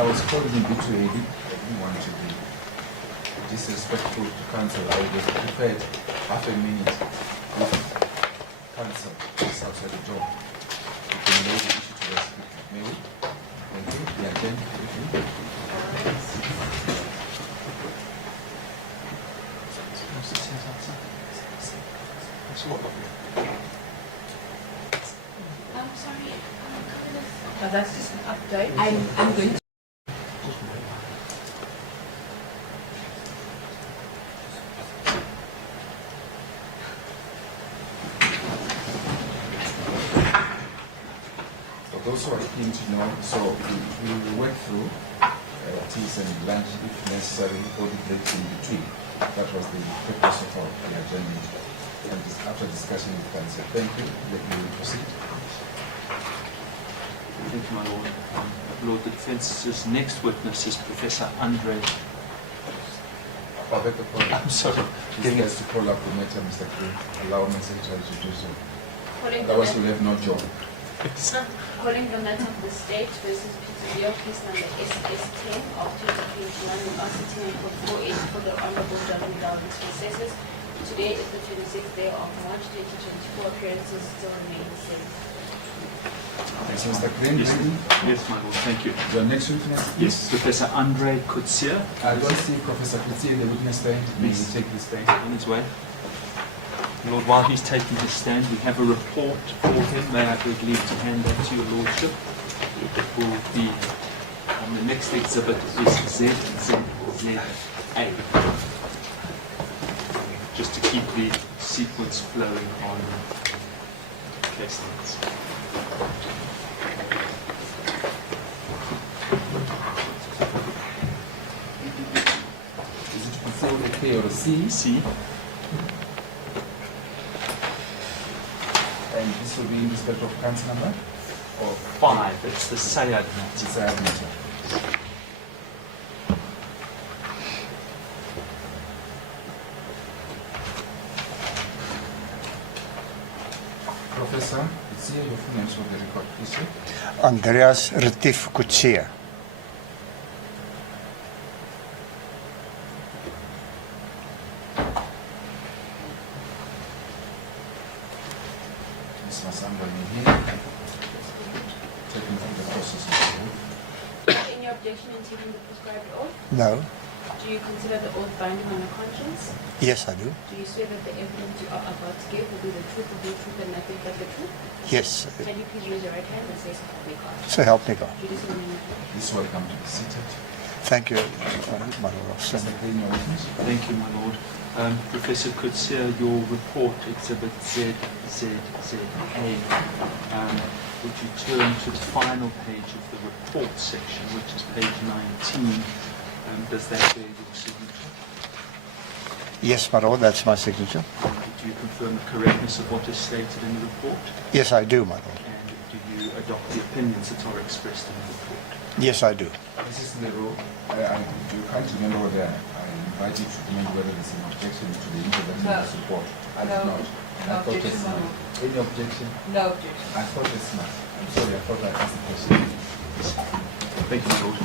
I was called in between. I didn't want to be disrespectful to counsel. I would have preferred half a minute of counsel just outside the door. You can lay the issue to rest. May we? Thank you. Yeah, then, thank you. I'm sorry. That's just an update. I'm going to. For those who are keen to know, so we will work through teas and lunch if necessary, or the breaks in between. That was the purpose of our agenda. And after discussion with council. Thank you. Let me proceed. Thank you, my Lord. Lord, the defence's next witness is Professor Andre. I beg the pardon. I'm sorry. This has to call up the matter, Mr. Green. Allow my secretary to do so. Calling Otherwise, we'll have no job. Calling the matter of the state versus Peter Beale, case number SS10 of 2021 in RCT 9.48 for the Honorable John Dalvin's processes. Today is the 26th day of March 2024. Appearances still remain the same. Thanks, Mr. Green. Yes, yes, my Lord. Thank you. Your next witness is? Yes, Professor Andre Coetzee. I don't see Professor Coetzee in the witness stand. May he take the stand? On his way. Lord, while he's taking his stand, we have a report for him. May I beg leave to hand that to your Lordship? It will be, the next exhibit is ZZZA. Just to keep the sequence flowing on case notes. Is it Coetzee with a K or a C? C. And this will be in respect of council number? Or 5. It's the Sayad matter. Sayad matter. Professor, it's here your full names for the record, please, sir. Andreas Retief Coetzee. Ms. Masamba, you here? Taking through the process of the oath. Any objection in taking the prescribed oath? No. Do you consider the oath binding on your conscience? Yes, I do. Do you swear that the evidence you are about to give will be the truth, the whole truth, and nothing but the truth? Yes. Can you please raise your right hand and say so help me God? So help me God. Do this in the name of God. Please welcome to be seated. Thank you, my Lord. Mr. Green, your witness. Thank you, my Lord. Professor Coetzee, your report, exhibit ZZZA. Would you turn to the final page of the report section, which is page 19. Does that bear your signature? Yes, my Lord, that's my signature. Do you confirm the correctness of what is stated in the report? Yes, I do, my Lord. And do you adopt the opinions that are expressed in the report? Yes, I do. This is the rule. You can't remember whether I invite you to remember whether there's an objection to the introduction of this report. I did not. I thought it's not. Any objection? No objection. I thought it's not. I'm sorry, I thought I asked the question. Thank you, my Lord.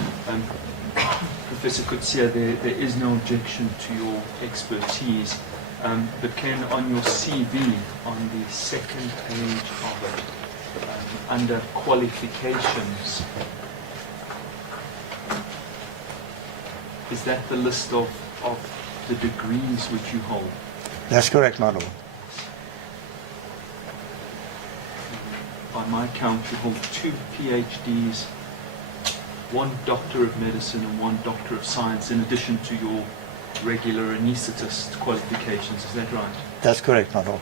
Professor Coetzee, there is no objection to your expertise, but can on your CV, on the second page of it, under qualifications, is that the list of the degrees which you hold? That's correct, my Lord. By my count, you hold 2 PhDs, 1 Doctor of Medicine and 1 Doctor of Science, in addition to your regular anaesthetist qualifications. Is that right? That's correct, my Lord.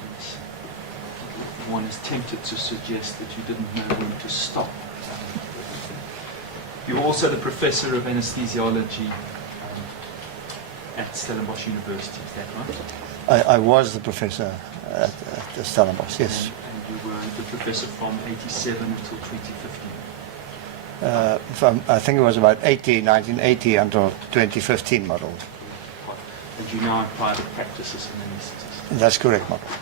One is tempted to suggest that you didn't know when to stop. You're also the Professor of Anesthesiology at Stellenbosch University. Is that right? I was the professor at Stellenbosch, yes. And you were the professor from 87 until 2015. I think it was about 1980 until 2015, my Lord. And you now in private practice as an anaesthetist. That's correct, my Lord.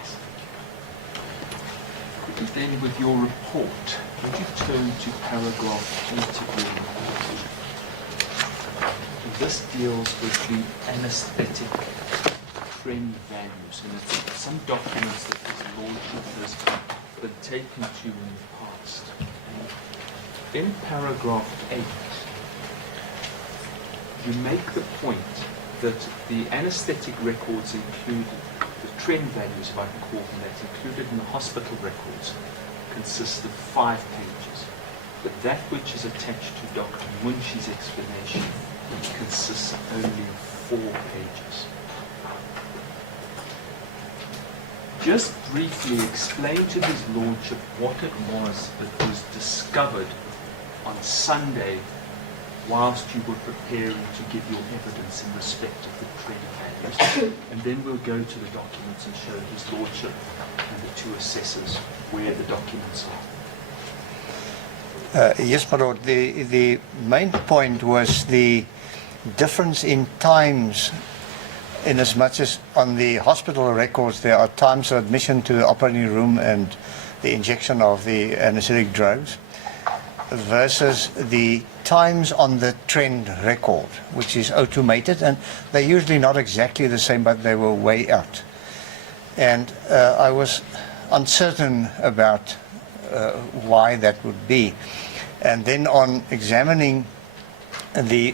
And then with your report, would you turn to paragraph 21? this deals with the anesthetic trend values, and it's some documents that his lordship has been taken to in the past. And in paragraph 8, you make the point that the anesthetic records include the trend values, if I can call them that, included in the hospital records, consist of 5 pages. But that which is attached to Dr. Munchi's explanation consists only of 4 pages. Just briefly explain to his lordship what it was that was discovered on Sunday whilst you were preparing to give your evidence in respect of the trend values, and then we'll go to the documents and show his lordship and the 2 assessors where the documents are. Yes, my lord. The main point was the difference in times, in as much as on the hospital records there are times of admission to the operating room and the injection of the anesthetic drugs, versus the times on the trend record, which is automated, and they're usually not exactly the same, but they were way out. And I was uncertain about why that would be. And then on examining the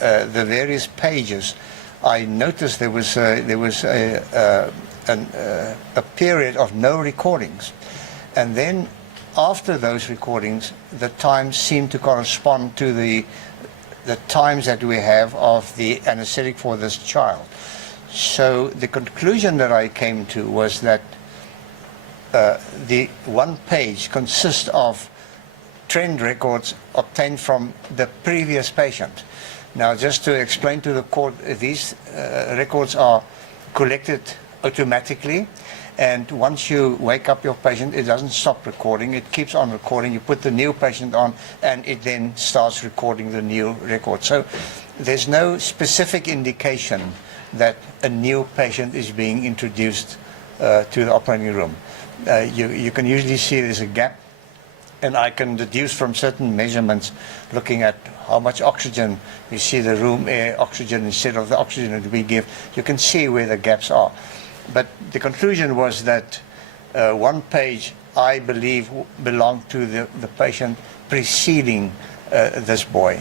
various pages, I noticed there was a period of no recordings, and then after those recordings, the times seem to correspond to the times that we have of the anesthetic for this child. So the conclusion that I came to was that the 1 page consists of trend records obtained from the previous patient. Now, just to explain to the court, these records are collected automatically, and once you wake up your patient, it doesn't stop recording. It keeps on recording. You put the new patient on, and it then starts recording the new record. So there's no specific indication that a new patient is being introduced to the operating room. You can usually see there's a gap, and I can deduce from certain measurements, looking at how much oxygen, you see the room air oxygen instead of the oxygen that we give, you can see where the gaps are. But the conclusion was that 1 page, I believe, belonged to the patient preceding this boy.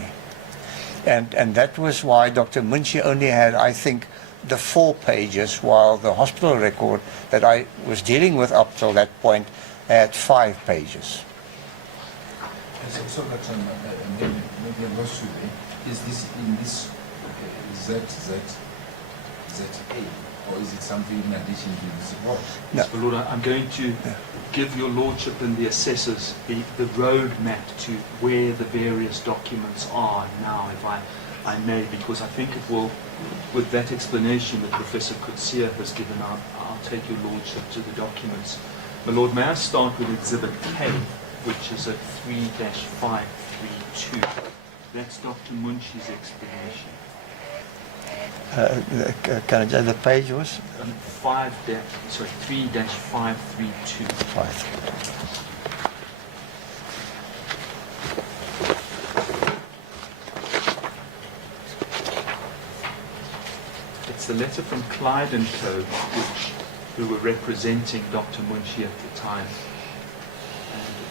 And that was why Dr. Munchi only had, I think, the 4 pages, while the hospital record that I was dealing with up till that point had 5 pages. So that, and then maybe I'm not sure, is this in this ZA, or is it something in addition to this report? No. So, Lord, I'm going to give your lordship and the assessors the road map to where the various documents are now, if I may, because I think it will, with that explanation that Professor Coetzee has given, I'll take your lordship to the documents. My Lord, may I start with Exhibit K, which is at 3-532. That's Dr. Munchi's explanation. Can I just, the page was? 3-532. 5. It's the letter from Clyde and Co., who were representing Dr. Munchi at the time.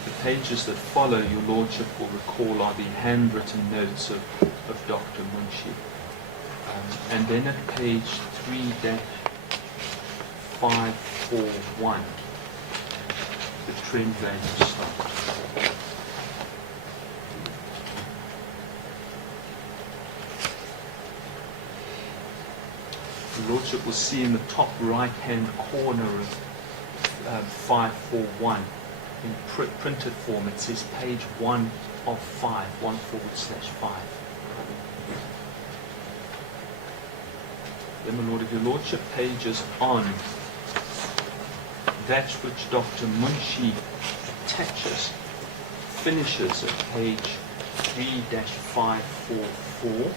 The pages that follow, your lordship will recall, are the handwritten notes of Dr. Munchi. And then at page 3-541, the trend values start. Your lordship will see in the top right-hand corner of 541, in printed form, it says page 1 of 5, 1/5. Then, my Lord, if your lordship pages on that which Dr. Munchi attaches, finishes at page 3-544.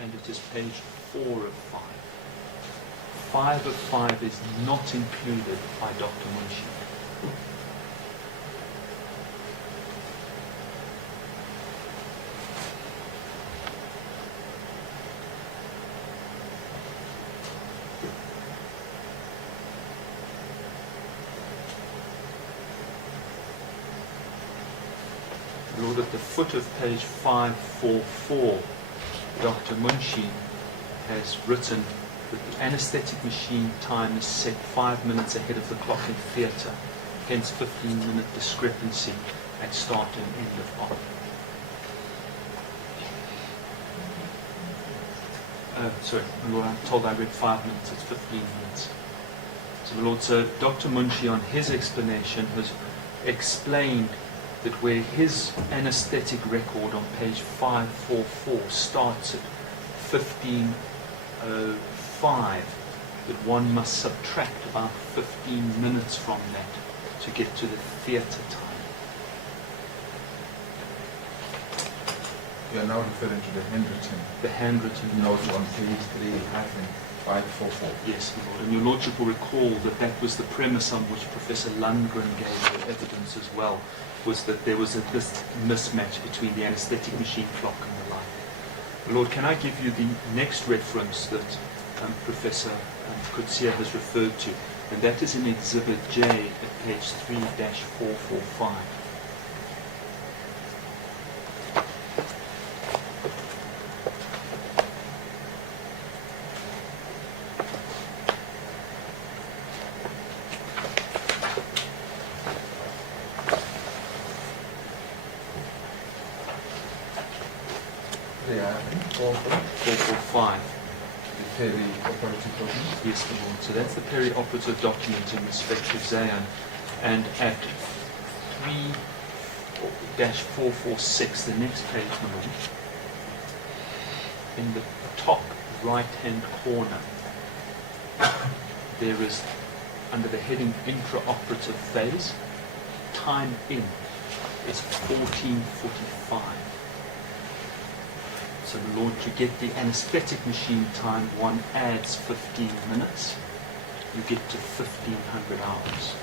And it is page 4 of 5. 5 of 5 is not included by Dr. Munchi. Lord, at the foot of page 544, Dr. Munshi has written that the anesthetic machine time is set 5 minutes ahead of the clock in theatre, hence 15-minute discrepancy at start and end of op. Sorry, my Lord, I'm told I read 5 minutes, it's 15 minutes. So, my Lord, so Dr. Munshi on his explanation has explained that where his anesthetic record on page 544 starts at 15:05, that one must subtract about 15 minutes from that to get to the theatre time. You are now referring to the handwritten The handwritten note on page 3-544. Yes, my Lord. And your Lordship will recall that that was the premise on which Professor Lundgren gave the evidence as well, was that there was this mismatch between the anesthetic machine clock and the light. My Lord, can I give you the next reference that Professor Coetzee has referred to? And that is in Exhibit J at page 3-445. Yeah, 445. the peri-operative document. Yes, my Lord. So that's the peri-operative document in respect of Zayan. And at 3-446, the next page, my Lord, in the top right-hand corner, there is, under the heading intraoperative phase, time in is 14:45. So, my Lord, to get the anesthetic machine time, one adds 15 minutes. You get to 1,500 hours.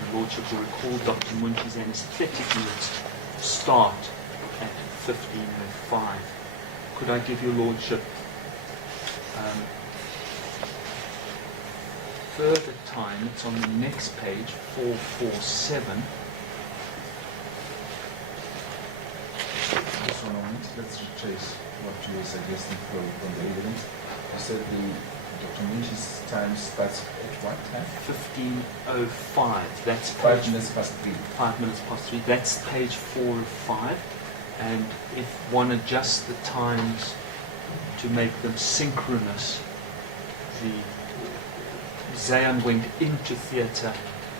My Lordship will recall Dr. Munshi's anesthetic minutes start at 15:05. Could I give your Lordship further time? It's on the next page, 447. Just one moment, let's retrace what you were suggesting from the evidence. You said Dr. Munshi's time starts at what time? 15:05. That's 5 page minutes past 3. 5 minutes past 3. That's page 4 of 5. And if one adjusts the times to make them synchronous, the Zayan went into theatre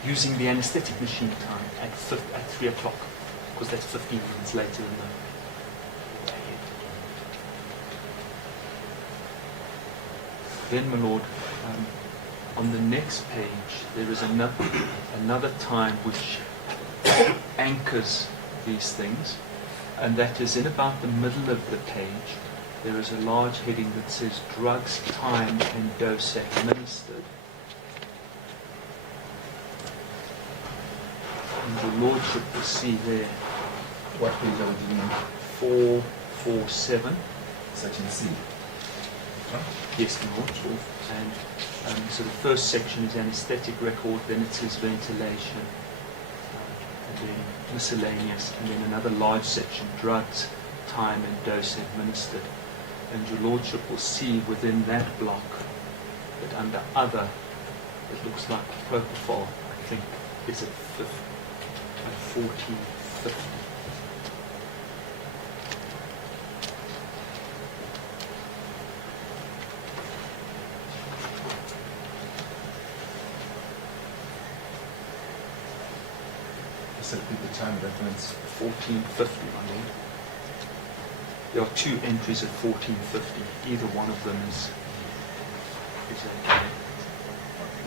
using the anesthetic machine time at 3 o'clock, because that's 15 minutes later than the ahead. Then, my Lord, on the next page there is another time which anchors these things, and that is in about the middle of the page. There is a large heading that says drugs, time and dose administered. And your Lordship will see there What page are we dealing with? 447. Section C. Huh? Yes, my Lord. And so the first section is anesthetic record, then it says ventilation, and then miscellaneous, and then another large section, drugs, time and dose administered. And your Lordship will see within that block that under other, it looks like propofol, I think, is at 1450. Just repeat the time reference. 1450, my Lord. There are two entries at 1450. Either one of them is okay.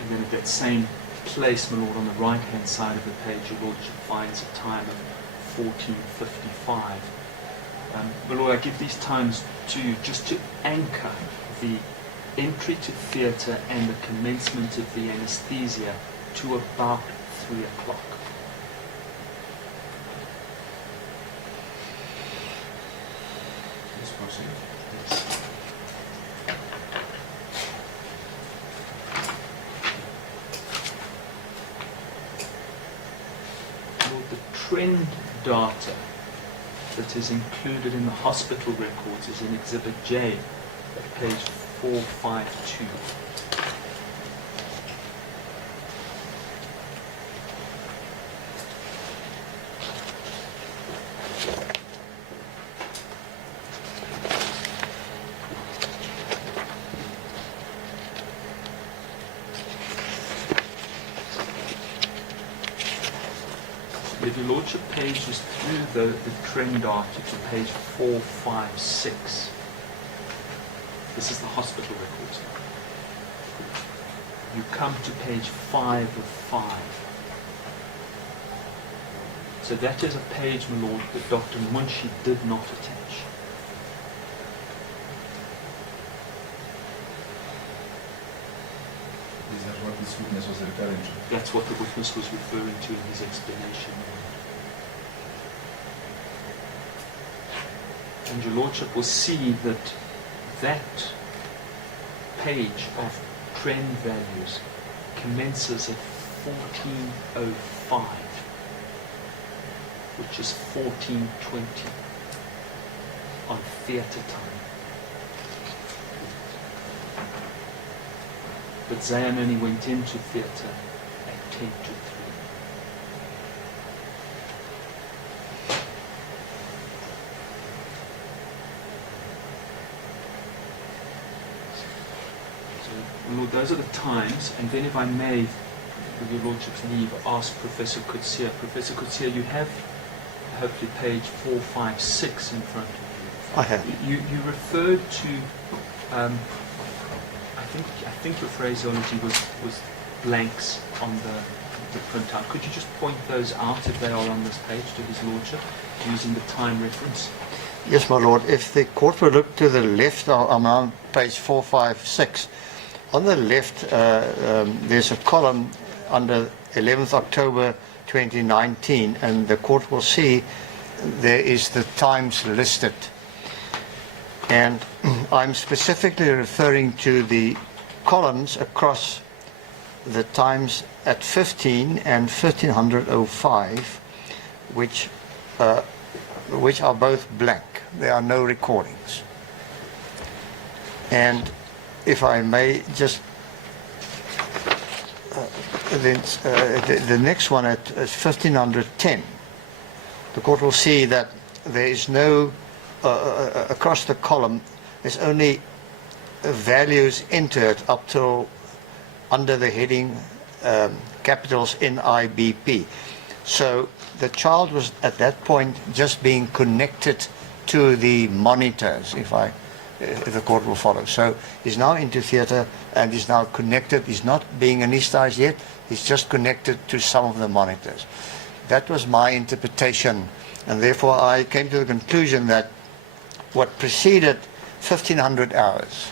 And then at that same place, my Lord, on the right-hand side of the page, your Lordship finds a time of 1455. My Lord, I give these times to you just to anchor the entry to theatre and the commencement of the anesthesia to about 3 o'clock. Let's proceed. Yes. Lord, the trend data that is included in the hospital records is in Exhibit J at page 452. If your Lordship pages through the trend data to page 456, this is the hospital records. You come to page 5 of 5. So that is a page, my Lord, that Dr. Munshi did not attach. Is that what this witness was referring to? That's what the witness was referring to in his explanation. And your Lordship will see that that page of trend values commences at 1405, which is 1420 on theatre time. But Zayan only went into theatre at 10 to 3. So, Lord, those are the times, and then if I may, with your Lordship's leave, ask Professor Coetzee. Professor Coetzee, you have hopefully page 456 in front of you. I have. You referred to, I think your phraseology was blanks on the printout. Could you just point those out if they are on this page to His Lordship, using the time reference? Yes, my Lord. If the court will look to the left, I'm on page 456. On the left, there's a column under 11th October 2019, and the court will see there is the times listed. And I'm specifically referring to the columns across the times at 15 and 1505, which are both blank. There are no recordings. And if I may just, the next one at 1510, the court will see that there is no, across the column, there's only values entered up till under the heading capitals NIBP. So the child was at that point just being connected to the monitors, if the court will follow. So he's now into theatre and he's now connected. He's not being anesthetized yet. He's just connected to some of the monitors. That was my interpretation, and therefore I came to the conclusion that what preceded 1500 hours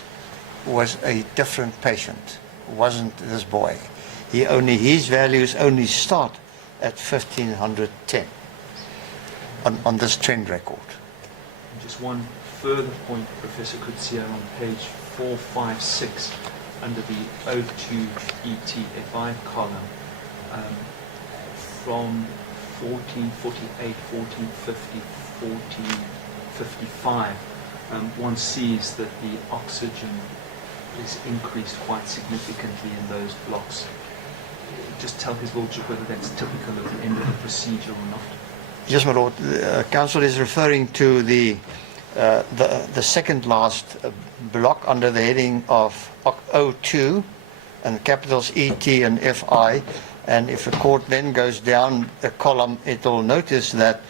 was a different patient. It wasn't this boy. His values only start at 1510 on this trend record. And just one further point, Professor Coetzee, on page 456 under the O2 ETFI column, from 1448, 1450, 1455, one sees that the oxygen is increased quite significantly in those blocks. Just tell His Lordship whether that's typical of the end of the procedure or not. Yes, my Lord. Counsel is referring to the second last block under the heading of O2 and capitals ET and FI. And if the court then goes down a column, it will notice that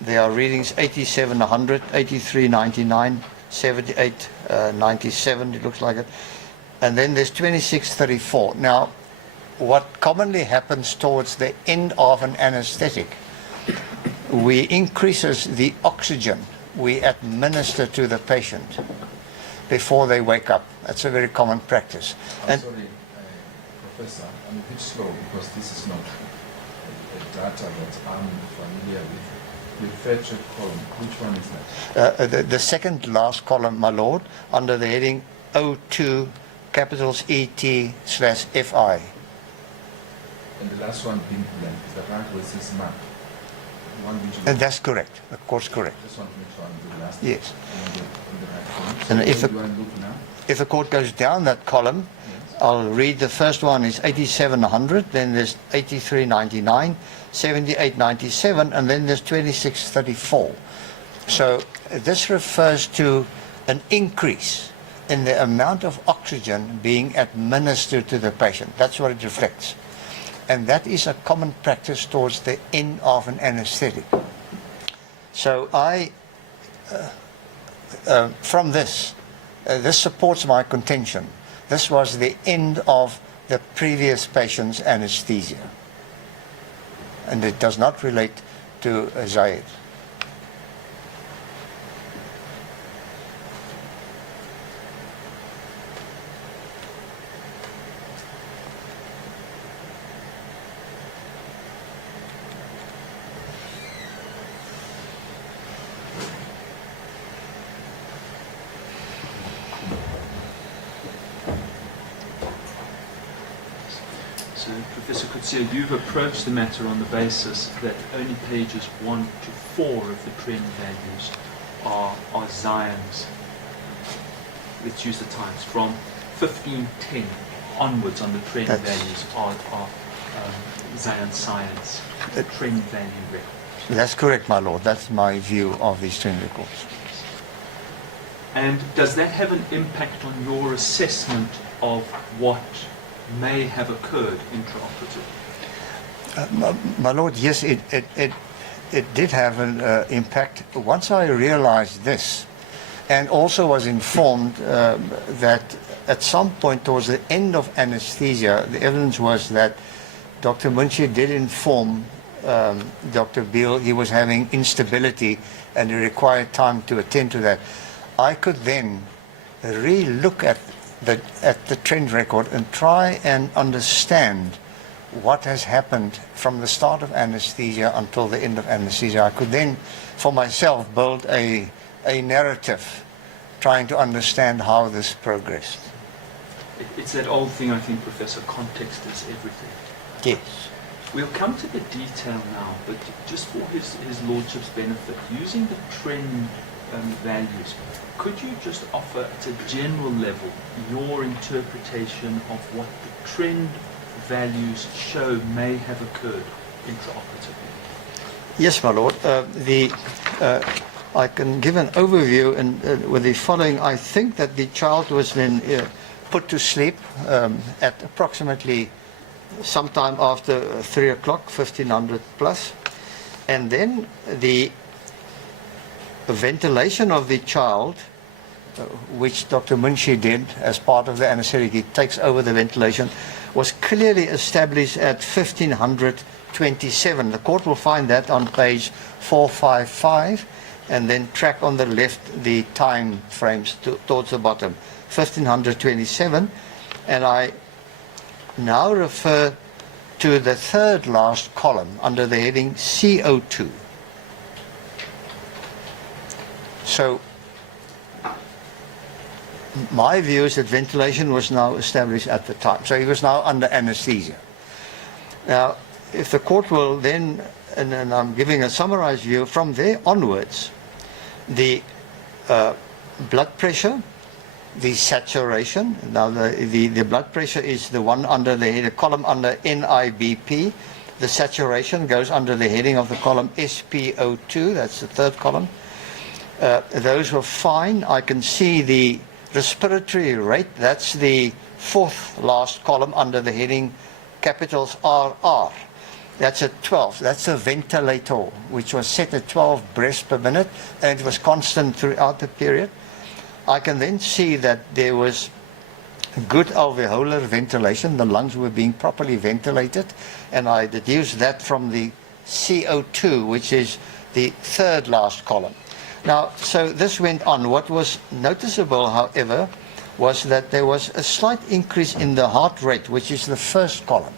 there are readings 8700, 8399, 7897, it looks like it. And then there's 2634. Now, what commonly happens towards the end of an anesthetic, we increases the oxygen we administer to the patient before they wake up. That's a very common practice. I'm sorry, Professor, I'm a bit slow because this is not a data that I'm familiar with. The feature column, which one is that? The second last column, my Lord, under the heading O2, capitals ET/FI. And the last one being blank, is that right, where it says mark? want me to And that's correct. Of course, correct. just want to make sure I'm doing the last Yes. in the right column. And So if where the- do I look now? If the court goes down that column, I'll read the first one is 8700, then there's 8399, 7897, and then there's 2634. So this refers to an increase in the amount of oxygen being administered to the patient. That's what it reflects. And that is a common practice towards the end of an anesthetic. So from this supports my contention. This was the end of the previous patient's anesthesia. And it does not relate to Zayed. So, Professor Coetzee, you've approached the matter on the basis that only pages 1 to 4 of the trend values are Zion's. Let's use the times. From 1510 onwards on the trend values are Zion Science trend value records. That's correct, my lord. That's my view of these trend records. And does that have an impact on your assessment of what may have occurred intraoperatively? My lord, yes, it did have an impact. Once I realized this, and also was informed that at some point towards the end of anesthesia, the evidence was that Dr. Munshi did inform Dr. Beale he was having instability and he required time to attend to that. I could then re-look at the trend record and try and understand what has happened from the start of anesthesia until the end of anesthesia. I could then, for myself, build a narrative trying to understand how this progressed. It's that old thing, I think, Professor, context is everything. Yes. We'll come to the detail now, but just for his lordship's benefit, using the trend values, could you just offer at a general level your interpretation of what the trend values show may have occurred intraoperatively? Yes, my lord. I can give an overview and with the following. I think that the child was then put to sleep at approximately sometime after 3 o'clock, 1500 plus, and then the ventilation of the child, which Dr. Munshi did as part of the anesthetic, he takes over the ventilation, was clearly established at 1527. The court will find that on page 455, and then track on the left the time frames towards the bottom, 1527. And I now refer to the third last column under the heading CO2. So my view is that ventilation was now established at the time. So he was now under anesthesia. Now, if the court will then, and I'm giving a summarized view, from there onwards, the blood pressure, the saturation, now the blood pressure is the one under the column under NIBP. The saturation goes under the heading of the column SpO2, that's the third column. Those were fine. I can see the respiratory rate, that's the fourth last column under the heading capitals RR. That's at 12. That's a ventilator, which was set at 12 breaths per minute, and it was constant throughout the period. I can then see that there was good alveolar ventilation. The lungs were being properly ventilated, and I deduced that from the CO2, which is the third last column. Now, so this went on. What was noticeable, however, was that there was a slight increase in the heart rate, which is the first column.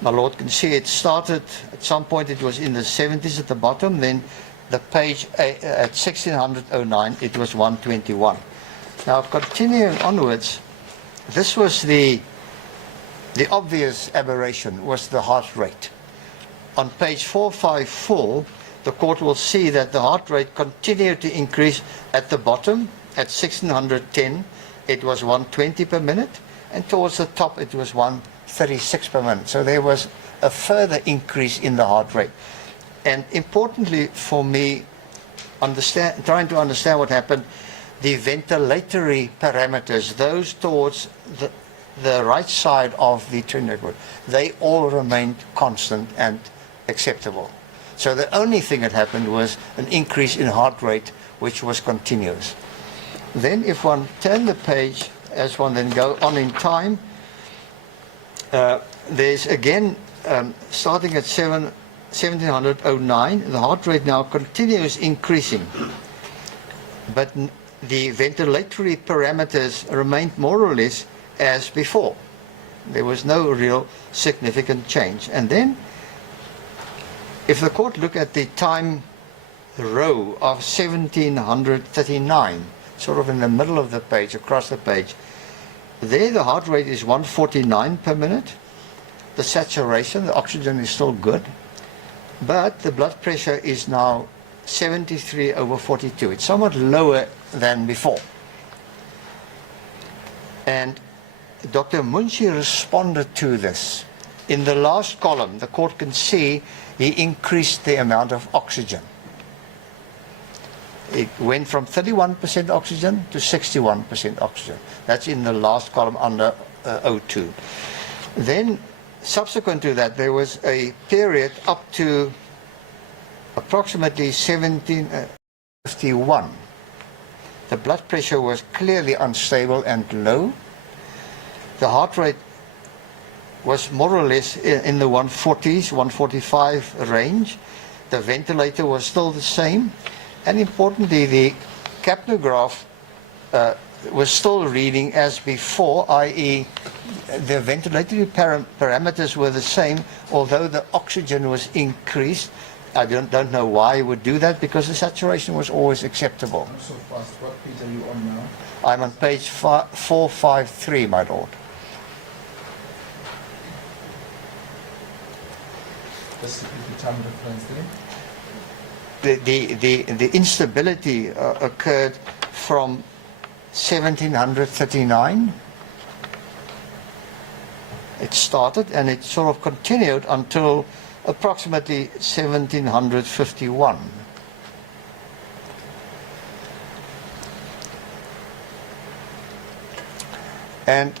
My lord can see it started, at some point it was in the 70s at the bottom, then the page at 1609 it was 121. Now, continuing onwards, this was the obvious aberration, was the heart rate. on page 454, the court will see that the heart rate continued to increase at the bottom. At 1610, it was 120 per minute, and towards the top, it was 136 per minute. So there was a further increase in the heart rate. And importantly for me, trying to understand what happened, the ventilatory parameters, those towards the right side of the network, they all remained constant and acceptable. So the only thing that happened was an increase in heart rate, which was continuous. Then if one turn the page, as one then go on in time, there's again, starting at 1709, the heart rate now continues increasing. But the ventilatory parameters remained more or less as before. There was no real significant change. And then, if the court look at the time row of 1739, sort of in the middle of the page, across the page, there the heart rate is 149 per minute. The saturation, the oxygen is still good, but the blood pressure is now 73/42. It's somewhat lower than before. And Dr. Munshi responded to this. In the last column, the court can see he increased the amount of oxygen. It went from 31% oxygen to 61% oxygen. That's in the last column under O2. Then, subsequent to that, there was a period up to approximately 1751. The blood pressure was clearly unstable and low. The heart rate was more or less in the 140s, 145 range. The ventilator was still the same. And importantly, the capnograph was still reading as before, i.e. the ventilatory parameters were the same, although the oxygen was increased. I don't know why he would do that, because the saturation was always acceptable. I'm so fast. What page are you on now? I'm on page 453, my lord. Just repeat the time reference there. The instability occurred from 1739. It started and it sort of continued until approximately 1751. And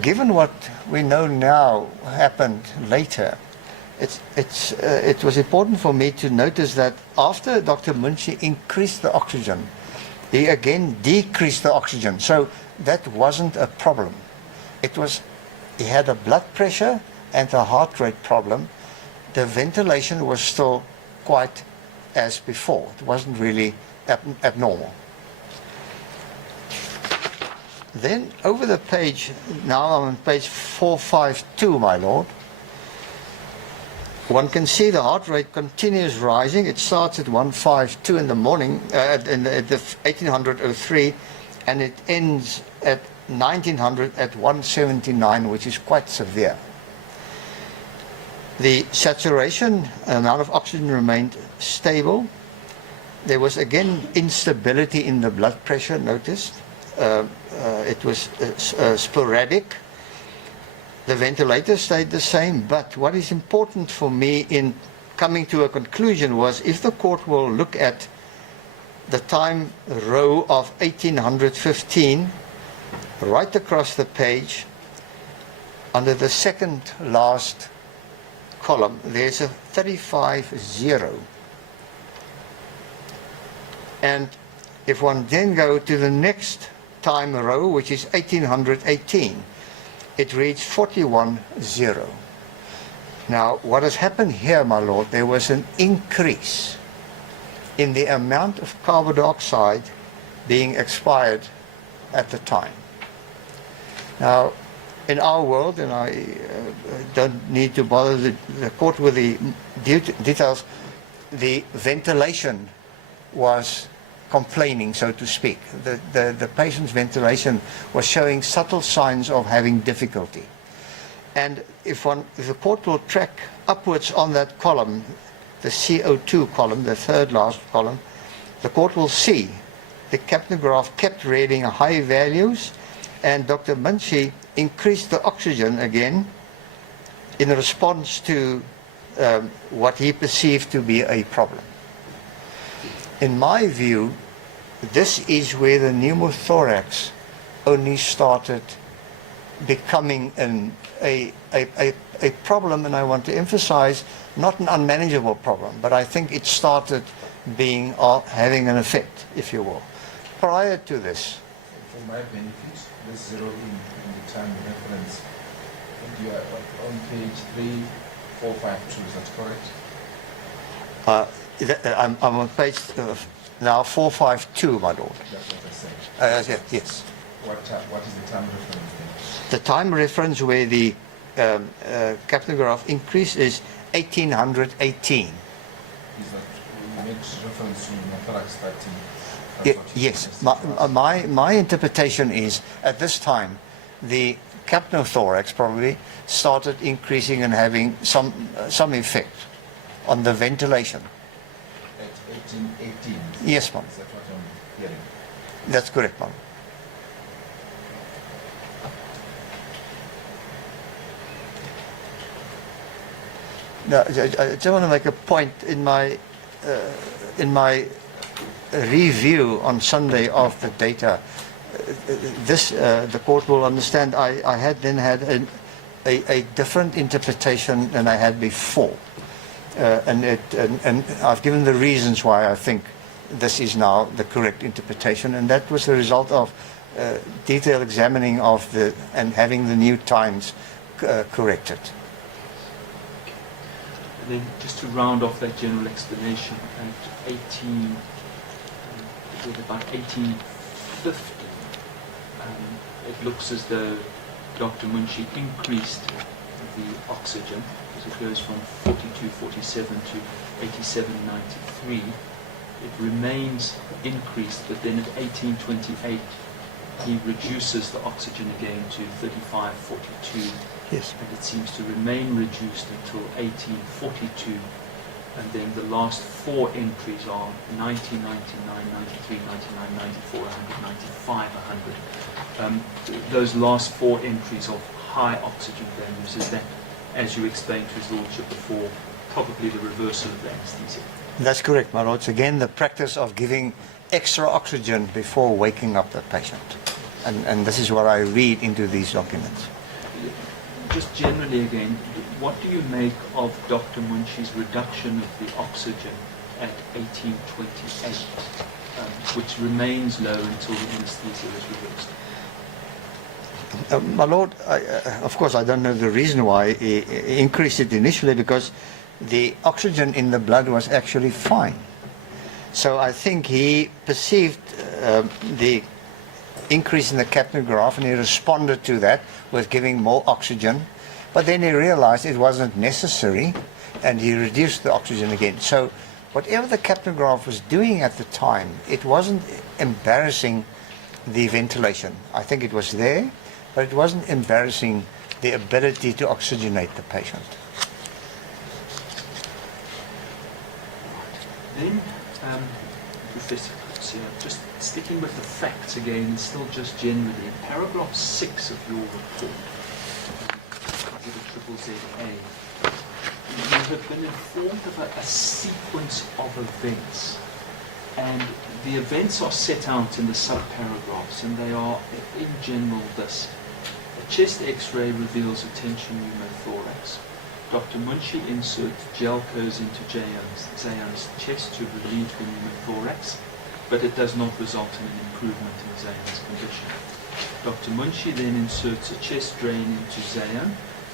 given what we know now happened later, it was important for me to notice that after Dr. Munshi increased the oxygen, he again decreased the oxygen. So that wasn't a problem. He had a blood pressure and a heart rate problem. The ventilation was still quite as before. It wasn't really abnormal. Then over the page, now I'm on page 452, my lord. One can see the heart rate continues rising. It starts at 152 in the morning, at the 1803, and it ends at 1900 at 179, which is quite severe. The saturation amount of oxygen remained stable. There was again instability in the blood pressure noticed. It was sporadic. The ventilator stayed the same, but what is important for me in coming to a conclusion was, if the court will look at the time row of 1815, right across the page, under the second last column, there's a 35-0. And if one then go to the next time row, which is 1818, it reads 41-0. Now, what has happened here, my lord, there was an increase in the amount of carbon dioxide being expired at the time. Now, in our world, and I don't need to bother the court with the details, the ventilation was complaining, so to speak. The patient's ventilation was showing subtle signs of having difficulty. And if the court will track upwards on that column, the CO2 column, the third last column, the court will see the capnograph kept reading high values, and Dr. Munshi increased the oxygen again in response to what he perceived to be a problem. In my view, this is where the pneumothorax only started becoming a problem, and I want to emphasize, not an unmanageable problem, but I think it started being having an effect, if you will. Prior to this, For my benefit, let's zero in the time reference. And you are on page 3452, is that correct? I'm on page now 452, my lord. That's what I said. Yes. What is the time reference then? The time reference where the capnograph increase is 1818. Is that you make reference to pneumothorax starting? Yes. My interpretation is, at this time, the capnothorax probably started increasing and having some effect on the ventilation. At 1818? Yes, ma'am. Is that what I'm hearing? That's correct, ma'am. Now, I just want to make a point in my review on Sunday of the data. The court will understand. I had then had a different interpretation than I had before, and I've given the reasons why I think this is now the correct interpretation, and that was the result of detailed examining of and having the new times corrected. Then just to round off that general explanation, at about 1850, it looks as though Dr. Munshi increased the oxygen, because it goes from 4247 to 8793. It remains increased, but then at 1828 he reduces the oxygen again to 3542. Yes. And it seems to remain reduced until 1842, and then the last four entries are 1999, 93, 99, 94, 100, 95, 100. Those last four entries of high oxygen values, is that, as you explained to His Lordship before, probably the reversal of the anesthesia? That's correct, my lords. Again, the practice of giving extra oxygen before waking up the patient. And this is what I read into these documents. Just generally again, what do you make of Dr. Munshi's reduction of the oxygen at 1828, which remains low until the anesthesia is reversed? My lord, of course I don't know the reason why he increased it initially, because the oxygen in the blood was actually fine. So I think he perceived the increase in the capnograph, and he responded to that with giving more oxygen, but then he realized it wasn't necessary and he reduced the oxygen again. So whatever the capnograph was doing at the time, it wasn't embarrassing the ventilation. I think it was there, but it wasn't embarrassing the ability to oxygenate the patient. Then, Professor Coetzee, just sticking with the facts again, and still just generally, in paragraph 6 of your report, ZZA, you have been informed of a sequence of events, and the events are set out in the sub-paragraphs, and they are, in general, this. A chest x-ray reveals a tension pneumothorax. Dr. Munshi inserts gel codes into Zayan's chest to relieve the pneumothorax, but it does not result in an improvement in Zayan's condition. Dr. Munshi then inserts a chest drain into Zayan,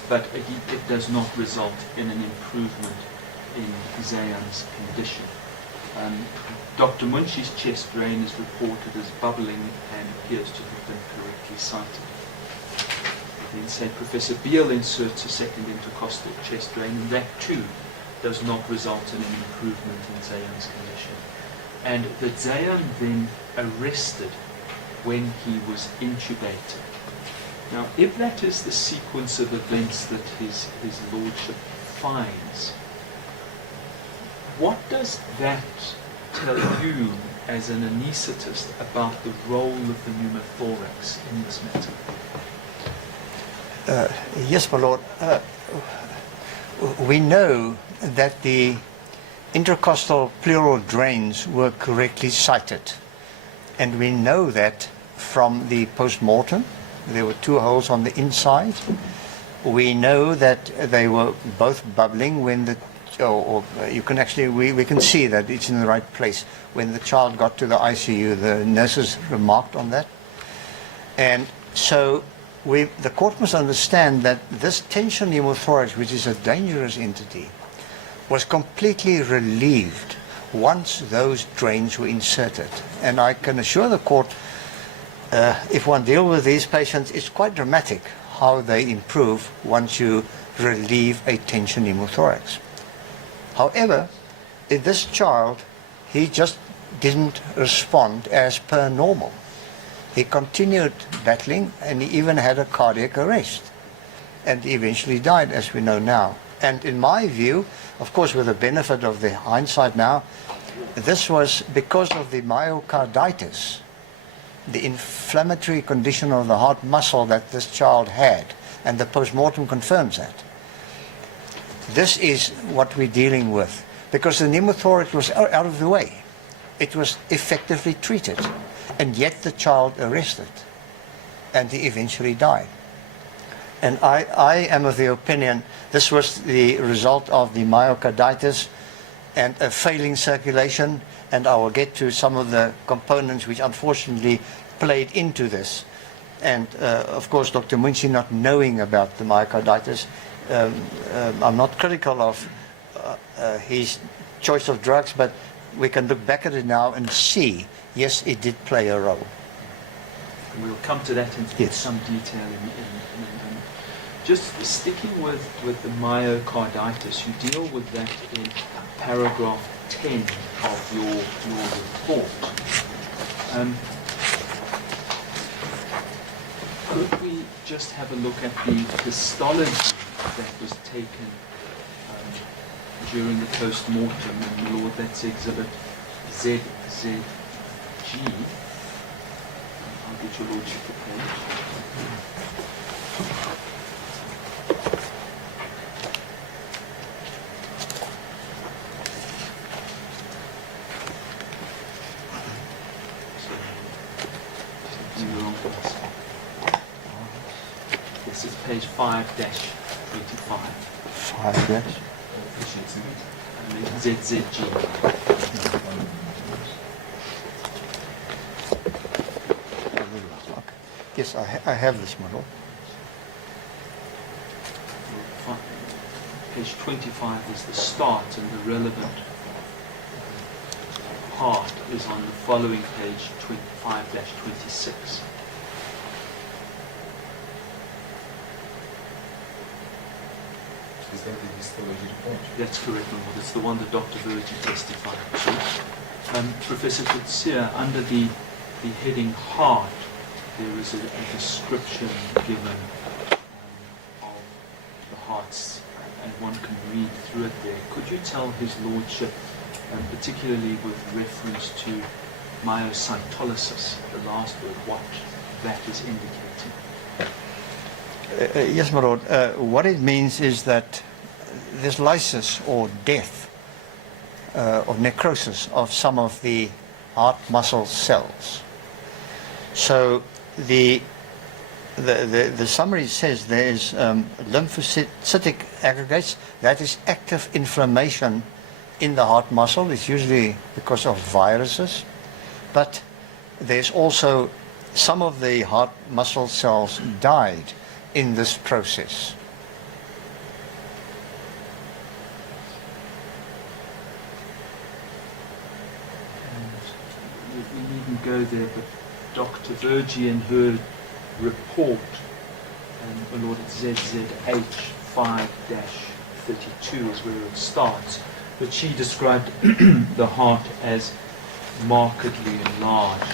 but it does not result in an improvement in Zayan's condition. Dr. Munshi's chest drain is reported as bubbling and appears to have been correctly cited. Then say Professor Beale inserts a second intercostal chest drain, and that too does not result in an improvement in Zayan's condition. And that Zayan then arrested when he was intubated. Now, if that is the sequence of events that his lordship finds, what does that tell you as an anaesthetist about the role of the pneumothorax in this matter? Yes, my lord. We know that the intercostal pleural drains were correctly sited. And we know that from the post-mortem. There were 2 holes on the inside. We know that they were both bubbling when the, you can actually, we can see that it's in the right place. When the child got to the ICU, the nurses remarked on that. And so the court must understand that this tension pneumothorax, which is a dangerous entity, was completely relieved once those drains were inserted. And I can assure the court, if one deals with these patients, it's quite dramatic how they improve once you relieve a tension pneumothorax. However, in this child, he just didn't respond as per normal. He continued battling, and he even had a cardiac arrest, and eventually died, as we know now. And in my view, of course, with the benefit of the hindsight now, this was because of the myocarditis, the inflammatory condition of the heart muscle that this child had, and the post-mortem confirms that. This is what we're dealing with, because the pneumothorax was out of the way. It was effectively treated, and yet the child arrested, and he eventually died. And I am of the opinion this was the result of the myocarditis and a failing circulation, and I will get to some of the components which unfortunately played into this. And of course, Dr. Munshi not knowing about the myocarditis, I'm not critical of his choice of drugs, but we can look back at it now and see, yes, it did play a role. We'll come to that in Yes. some detail in a moment. Just sticking with the myocarditis, you deal with that in paragraph 10 of your report. Could we just have a look at the histology that was taken during the post-mortem? And my lord, that's exhibit ZZG. I'll get your lordship the page. This is page 5-25. 5 dash. ZZG. Yes, I have this model. Page 25 is the start, and the relevant part is on the following page, 25-26. Is that the histology report? That's correct, my lord. It's the one that Dr. Virgie testified to. Professor Coetzee, under the heading heart, there is a description given of the hearts, and one can read through it there. Could you tell his lordship, particularly with reference to myocytolysis, the last word, what that is indicating? Yes, my lord. What it means is that there's lysis or death or necrosis of some of the heart muscle cells. So the summary says there is lymphocytic aggregates, that is active inflammation in the heart muscle. It's usually because of viruses, but there's also some of the heart muscle cells died in this process. We needn't go there, but Dr. Virgie in her report, my lord, it's ZZH 5-32 is where it starts, but she described the heart as markedly enlarged.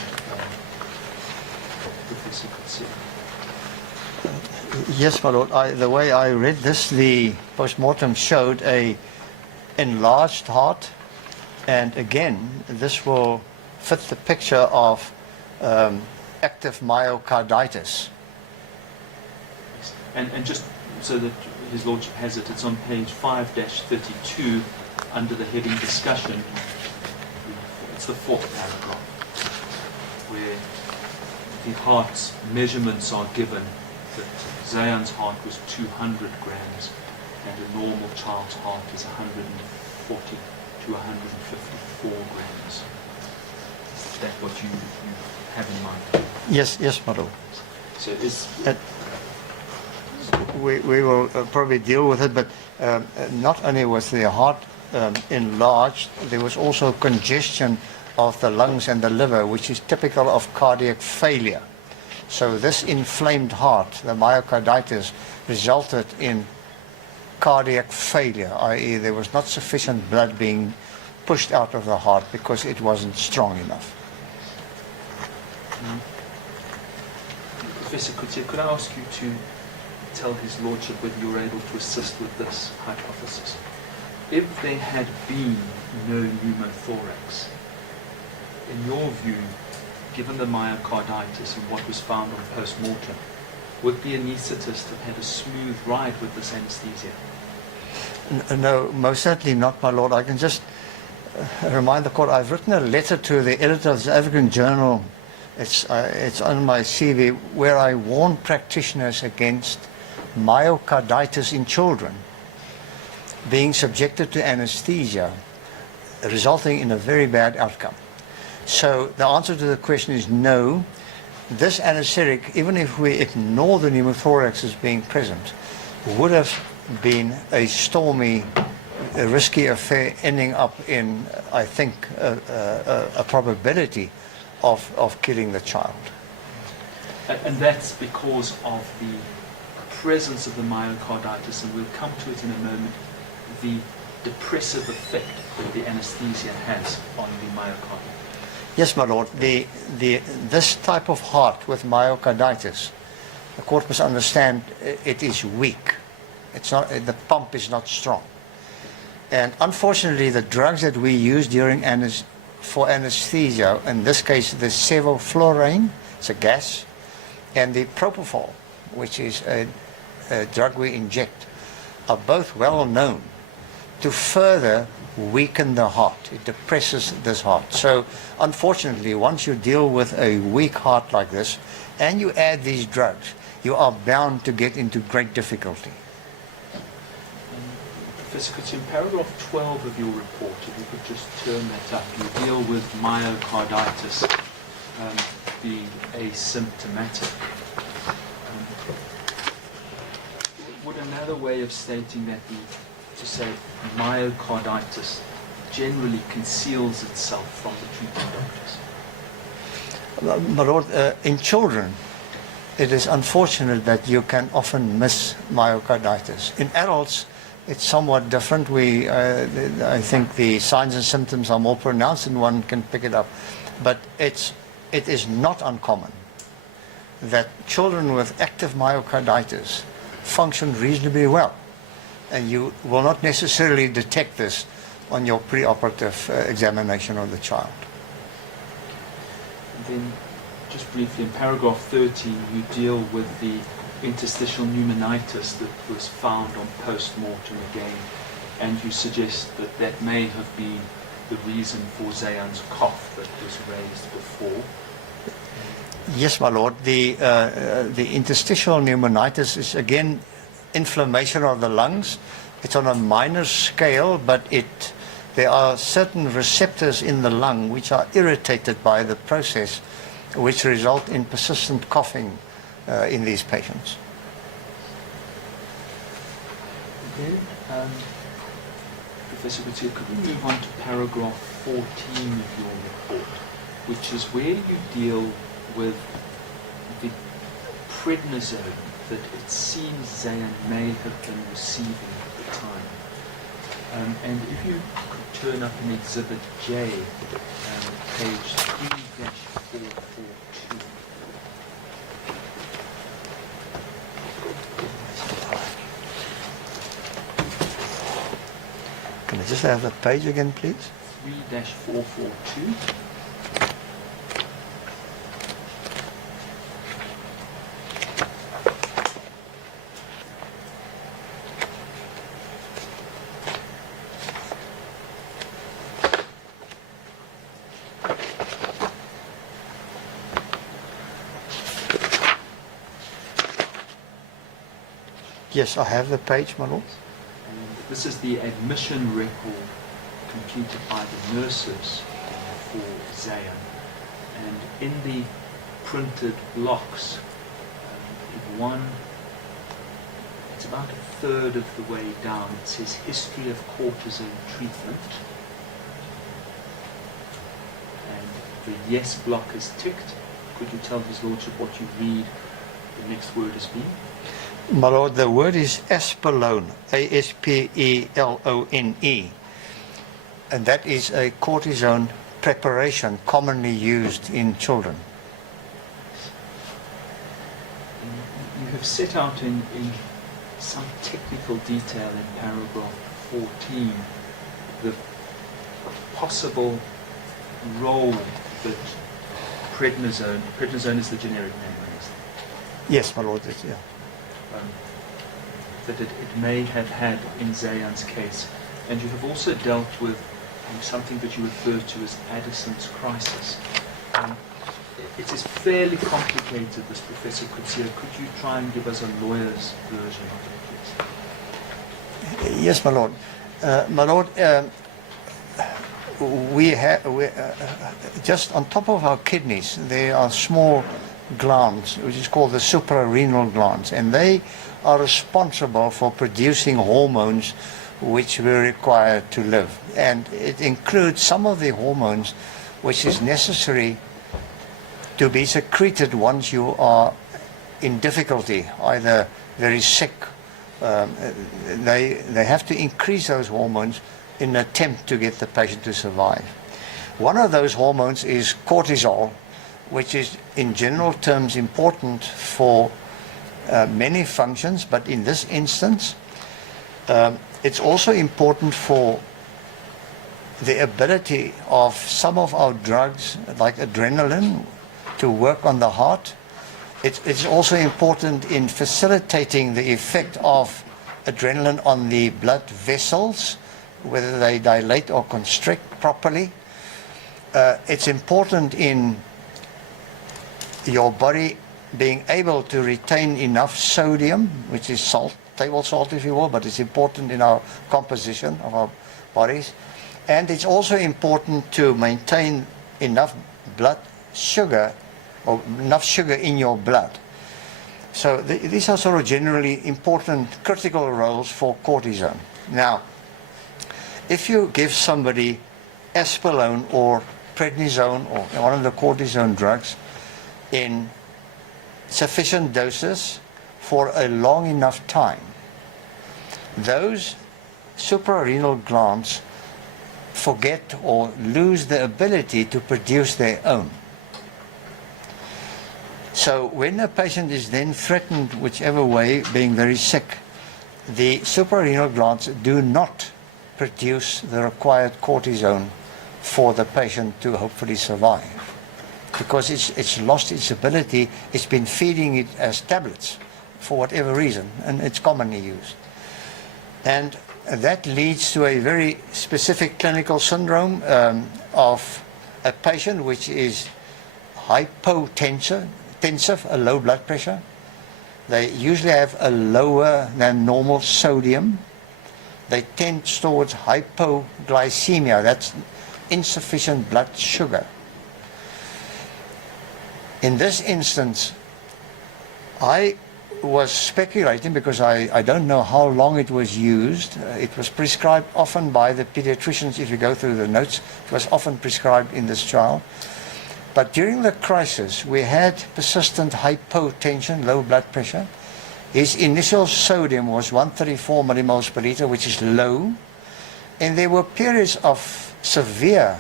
Professor Coetzee. Yes, my lord. The way I read this, the post-mortem showed a enlarged heart, and again, this will fit the picture of active myocarditis. And just so that His Lordship has it, it's on page 5-32 under the heading discussion. It's the fourth paragraph where the heart's measurements are given, that Zayan's heart was 200 grams and a normal child's heart is 140 to 154 grams. Is that what you have in mind? Yes, my lord. So is We will probably deal with it, but not only was the heart enlarged, there was also congestion of the lungs and the liver, which is typical of cardiac failure. So this inflamed heart, the myocarditis, resulted in cardiac failure, i.e. there was not sufficient blood being pushed out of the heart because it wasn't strong enough. Professor Coetzee, could I ask you to tell His Lordship whether you're able to assist with this hypothesis? If there had been no pneumothorax, in your view, given the myocarditis and what was found on post-mortem, would the anaesthetist have had a smooth ride with this anesthesia? No, most certainly not, my lord. I can just remind the court, I've written a letter to the editor of the African Journal, it's on my CV, where I warn practitioners against myocarditis in children being subjected to anesthesia, resulting in a very bad outcome. So the answer to the question is no. This anesthetic, even if we ignore the pneumothorax as being present, would have been a stormy, risky affair, ending up in, I think, a probability of killing the child. And that's because of the presence of the myocarditis, and we'll come to it in a moment, the depressive effect that the anesthesia has on the myocardium. Yes, my lord. This type of heart with myocarditis, the court must understand it is weak. It's not, the pump is not strong. And unfortunately, the drugs that we use during for anesthesia, in this case the sevoflurane, it's a gas, and the propofol, which is a drug we inject, are both well known to further weaken the heart. It depresses this heart. So unfortunately, once you deal with a weak heart like this and you add these drugs, you are bound to get into great difficulty. Professor Coetzee, in paragraph 12 of your report, if you could just turn that up, you deal with myocarditis being asymptomatic. Would another way of stating that be to say myocarditis generally conceals itself from the treating doctors? My lord, in children, it is unfortunate that you can often miss myocarditis. In adults, it's somewhat different. I think the signs and symptoms are more pronounced and one can pick it up. But it is not uncommon that children with active myocarditis function reasonably well. And you will not necessarily detect this on your preoperative examination of the child. And then, just briefly, in paragraph 13, you deal with the interstitial pneumonitis that was found on post-mortem again, and you suggest that that may have been the reason for Zayan's cough that was raised before. Yes, my lord. The interstitial pneumonitis is again inflammation of the lungs. It's on a minor scale, but there are certain receptors in the lung which are irritated by the process, which result in persistent coughing in these patients. Okay. Professor Coetzee, could we move on to paragraph 14 of your report, which is where you deal with the prednisone that it seems Zayan may have been receiving at the time. And if you could turn up in Exhibit J, page 3-442. just have the page again, please? 3-442. Yes, I have the page, my lord. This is the admission record completed by the nurses for Zayan. And in the printed blocks, it's about a third of the way down. It says history of cortisone treatment. And the yes block is ticked. Could you tell His Lordship what you read the next word has been? My lord, the word is aspelone, A-S-P-E-L-O-N-E. And that is a cortisone preparation commonly used in children. You have set out in some technical detail in paragraph 14 the possible role that prednisone is the generic name, isn't it? Yes, my lord, yeah. That it may have had in Zayan's case. And you have also dealt with something that you refer to as Addison's crisis. It is fairly complicated, this, Professor Coetzee. Could you try and give us a lawyer's version of it, please? Yes, my lord. My lord, we have just on top of our kidneys, there are small glands, which is called the suprarenal glands, and they are responsible for producing hormones which we require to live. And it includes some of the hormones which is necessary to be secreted once you are in difficulty, either very sick. They have to increase those hormones in an attempt to get the patient to survive. One of those hormones is cortisol, which is in general terms important for many functions, but in this instance it's also important for the ability of some of our drugs like adrenaline to work on the heart. It's also important in facilitating the effect of adrenaline on the blood vessels, whether they dilate or constrict properly. It's important in your body being able to retain enough sodium, which is salt, table salt if you will, but it's important in our composition of our bodies. And it's also important to maintain enough blood sugar, or enough sugar in your blood. So these are sort of generally important critical roles for cortisone. Now, if you give somebody aspelone or prednisone or one of the cortisone drugs in sufficient doses for a long enough time, those suprarenal glands forget or lose the ability to produce their own. So when a patient is then threatened whichever way, being very sick, the suprarenal glands do not produce the required cortisone for the patient to hopefully survive, because it's lost its ability. It's been feeding it as tablets for whatever reason, and it's commonly used. And that leads to a very specific clinical syndrome of a patient which is hypotensive, a low blood pressure. They usually have a lower than normal sodium. They tend towards hypoglycemia, that's insufficient blood sugar. In this instance, I was speculating, because I don't know how long it was used. It was prescribed often by the pediatricians. If you go through the notes, it was often prescribed in this child. But during the crisis, we had persistent hypotension, low blood pressure. His initial sodium was 134 millimoles per liter, which is low. And there were periods of severe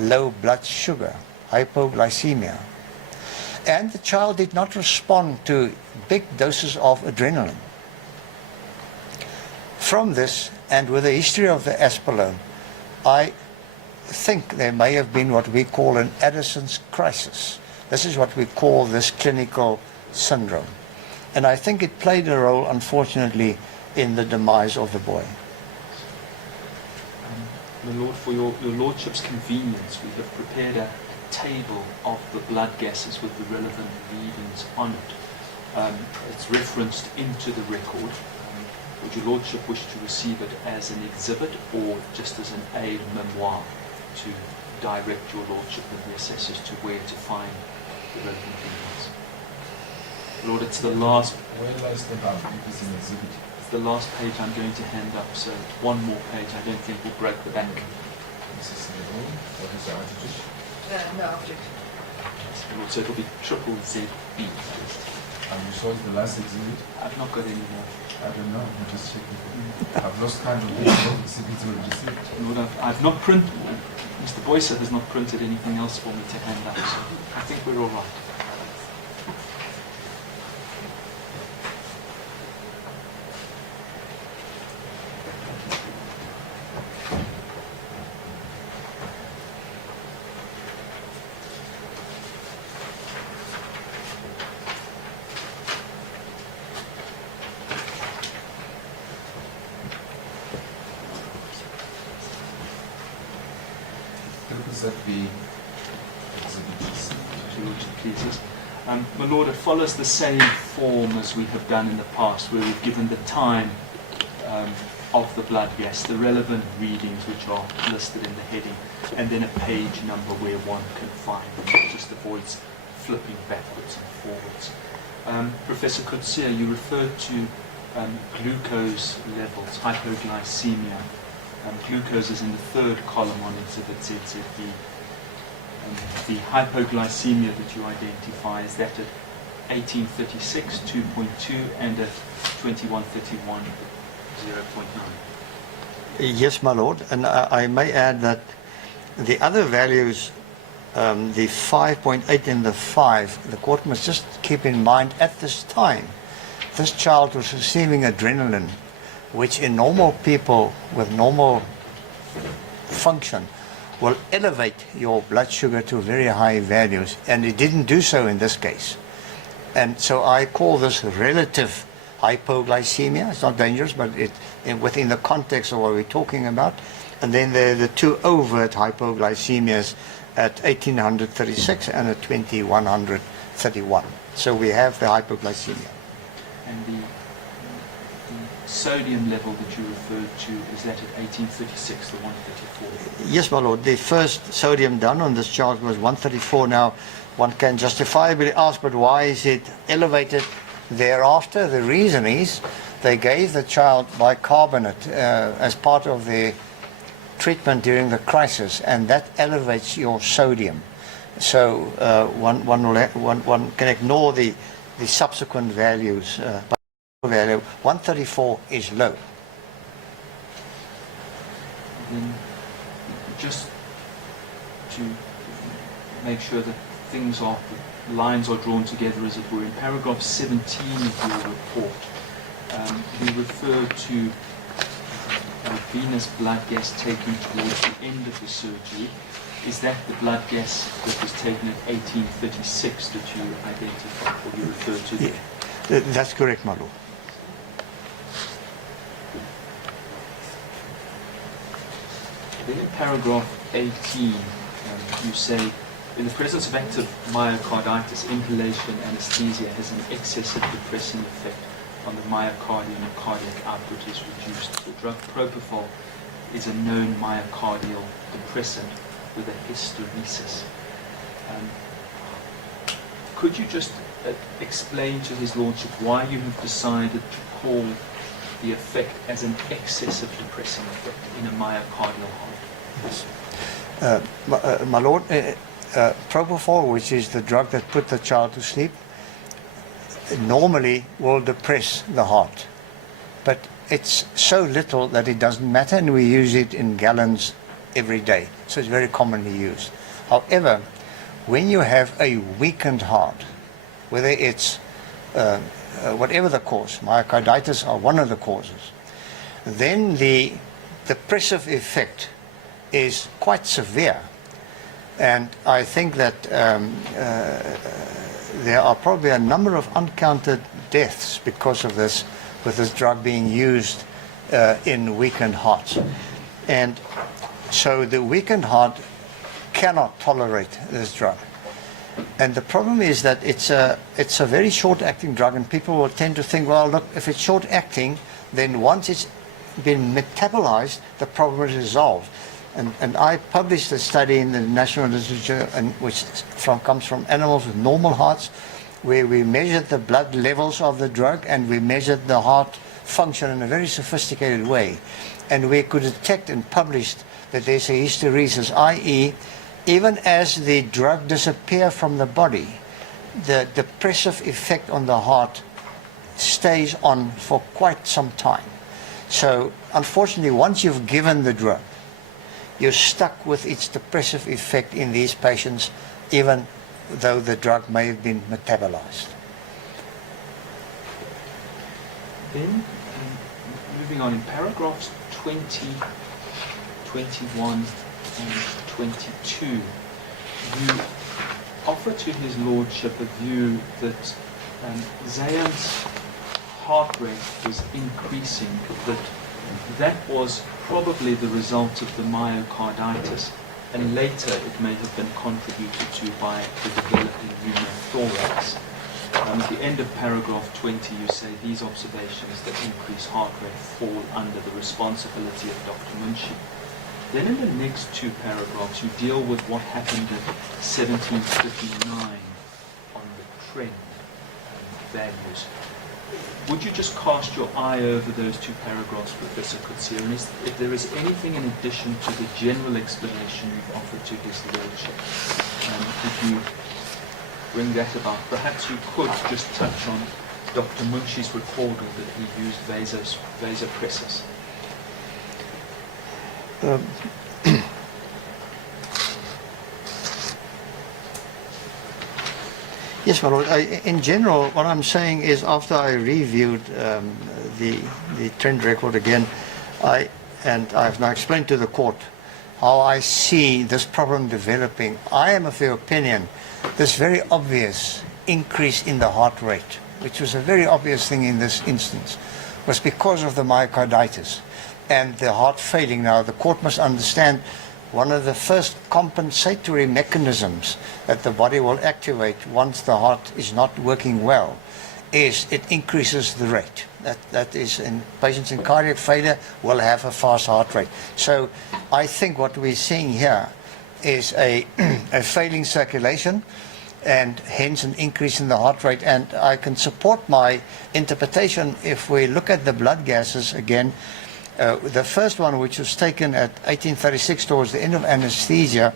low blood sugar, hypoglycemia. And the child did not respond to big doses of adrenaline. From this, and with a history of the aspelone, I think there may have been what we call an Addison's crisis. This is what we call this clinical syndrome. And I think it played a role, unfortunately, in the demise of the boy. My Lord, for your Lordship's convenience, we have prepared a table of the blood gases with the relevant readings on it. It's referenced into the record. Would your Lordship wish to receive it as an exhibit or just as an aid memoir to direct your Lordship and the assessors to where to find the relevant readings? Lord, it's the last. Where lies the bound? If it's an exhibit. It's the last page I'm going to hand up, so one more page I don't think will break the bank. This is the rule. What is the attitude? No object. Lord, so it'll be triple ZB. Are you sure it's the last exhibit? I've not got any more. I don't know. I'm just checking. I've lost kind of what exhibits were received. Lord, I've not printed. Mr. Boyce has not printed anything else for me to hand up, so I think we're all right. Does that be exhibit? Your Lordship pleases. My Lord, it follows the same form as we have done in the past, where we've given the time of the blood gas, the relevant readings which are listed in the heading, and then a page number where one can find them. It just avoids flipping backwards and forwards. Professor Coetzee, you referred to glucose levels, hypoglycemia. Glucose is in the third column on Exhibit ZZB. The hypoglycemia that you identify is that at 1836, 2.2, and at 2131, 0.9. Yes, my lord, and I may add that the other values, the 5.8 and the 5, the court must just keep in mind at this time, this child was receiving adrenaline, which in normal people with normal function will elevate your blood sugar to very high values, and it didn't do so in this case. And so I call this relative hypoglycemia. It's not dangerous, but within the context of what we're talking about. And then there are the two overt hypoglycemias at 1836 and at 2131. So we have the hypoglycemia. And the sodium level that you referred to, is that at 1836, the 134? Yes, my lord. The first sodium done on this child was 134. Now, one can justifiably ask, but why is it elevated thereafter? The reason is they gave the child bicarbonate as part of the treatment during the crisis, and that elevates your sodium. So one can ignore the subsequent values. Value 134 is low. Then just to make sure that things are, the lines are drawn together as it were, in paragraph 17 of your report, we refer to venous blood gas taken towards the end of the surgery. Is that the blood gas that was taken at 1836 that you identified or you referred to there? Yeah, that's correct, my lord. Then in paragraph 18, you say, in the presence of active myocarditis, inhalation anesthesia has an excessive depressing effect on the myocardium and cardiac output is reduced. The drug propofol is a known myocardial depressant with a hysteresis. Could you just explain to His Lordship why you have decided to call the effect as an excessive depressing effect in a myocardial heart? Yes. My lord, propofol, which is the drug that put the child to sleep, normally will depress the heart. But it's so little that it doesn't matter, and we use it in gallons every day. So it's very commonly used. However, when you have a weakened heart, whether it's whatever the cause, myocarditis are one of the causes, then the depressive effect is quite severe. And I think that there are probably a number of uncounted deaths because of this, with this drug being used in weakened hearts. And so the weakened heart cannot tolerate this drug. And the problem is that it's a very short-acting drug, and people will tend to think, well, look, if it's short-acting, then once it's been metabolized, the problem is resolved. And I published a study in the national literature, which comes from animals with normal hearts, where we measured the blood levels of the drug and we measured the heart function in a very sophisticated way. And we could detect and published that there's a hysteresis, i.e., even as the drug disappears from the body, the depressive effect on the heart stays on for quite some time. So unfortunately, once you've given the drug, you're stuck with its depressive effect in these patients, even though the drug may have been metabolized. Then, moving on, in paragraphs 20, 21 and 22, you offer to his lordship a view that Zayan's heart rate was increasing, that was probably the result of the myocarditis, and later it may have been contributed to by the developing pneumothorax. At the end of paragraph 20, you say these observations that increase heart rate fall under the responsibility of Dr. Munshi. Then in the next two paragraphs, you deal with what happened in 1759 on the trend values. Would you just cast your eye over those two paragraphs, Professor Coetzee, and if there is anything in addition to the general explanation you've offered to his lordship, could you bring that about? Perhaps you could just touch on Dr. Munshi's recording that he used vasopressors. Yes, my Lord. In general, what I'm saying is, after I reviewed the trend record again, I've now explained to the court how I see this problem developing. I am of the opinion this very obvious increase in the heart rate, which was a very obvious thing in this instance, was because of the myocarditis and the heart failing. Now, the court must understand one of the first compensatory mechanisms that the body will activate once the heart is not working well is it increases the rate. That is, in patients in cardiac failure will have a fast heart rate. So I think what we're seeing here is a failing circulation, and hence an increase in the heart rate. And I can support my interpretation if we look at the blood gases again. The first one, which was taken at 1836 towards the end of anesthesia,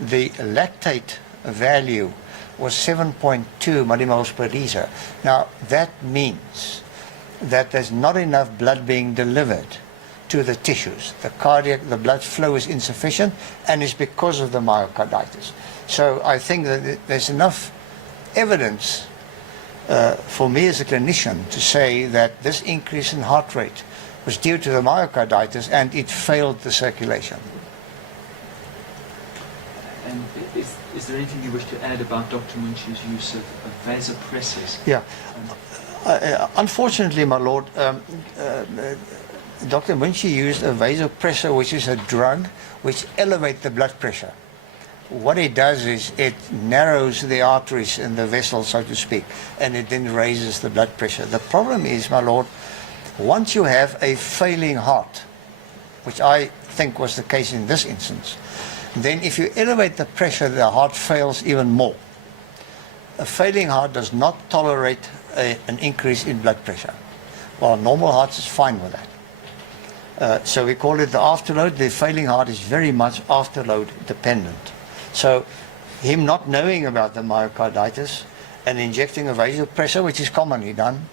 the lactate value was 7.2 millimoles per liter. Now, that means that there's not enough blood being delivered to the tissues. The blood flow is insufficient, and it's because of the myocarditis. So I think that there's enough evidence for me as a clinician to say that this increase in heart rate was due to the myocarditis, and it failed the circulation. And is there anything you wish to add about Dr. Munshi's use of vasopressors? Yeah. Unfortunately, my Lord, Dr. Munshi used a vasopressor, which is a drug which elevates the blood pressure. What it does is it narrows the arteries in the vessel, so to speak, and it then raises the blood pressure. The problem is, my Lord, once you have a failing heart, which I think was the case in this instance, then if you elevate the pressure, the heart fails even more. A failing heart does not tolerate an increase in blood pressure, while normal hearts is fine with that. So we call it the afterload. The failing heart is very much afterload dependent. So him not knowing about the myocarditis and injecting a vasopressor, which is commonly done,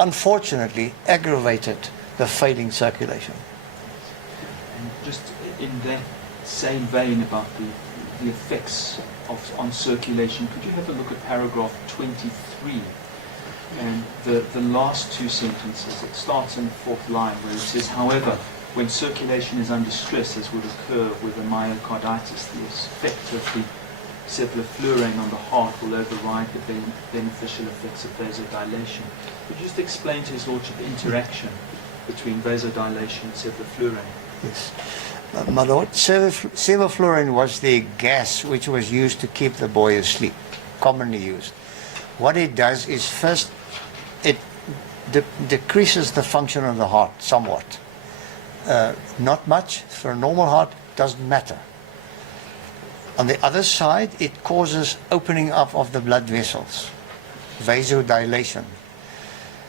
unfortunately aggravated the failing circulation. And just in that same vein about the effects on circulation, could you have a look at paragraph 23 and the last two sentences? It starts in the fourth line where it says, however, when circulation is under stress, as would occur with a myocarditis, the effect of the sevoflurane on the heart will override the beneficial effects of vasodilation. Could you just explain to His Lordship the interaction between vasodilation and sevoflurane? Yes. My Lord, sevoflurane was the gas which was used to keep the boy asleep, commonly used. What it does is first, it decreases the function of the heart somewhat. Not much. For a normal heart, doesn't matter. On the other side, it causes opening up of the blood vessels, vasodilation.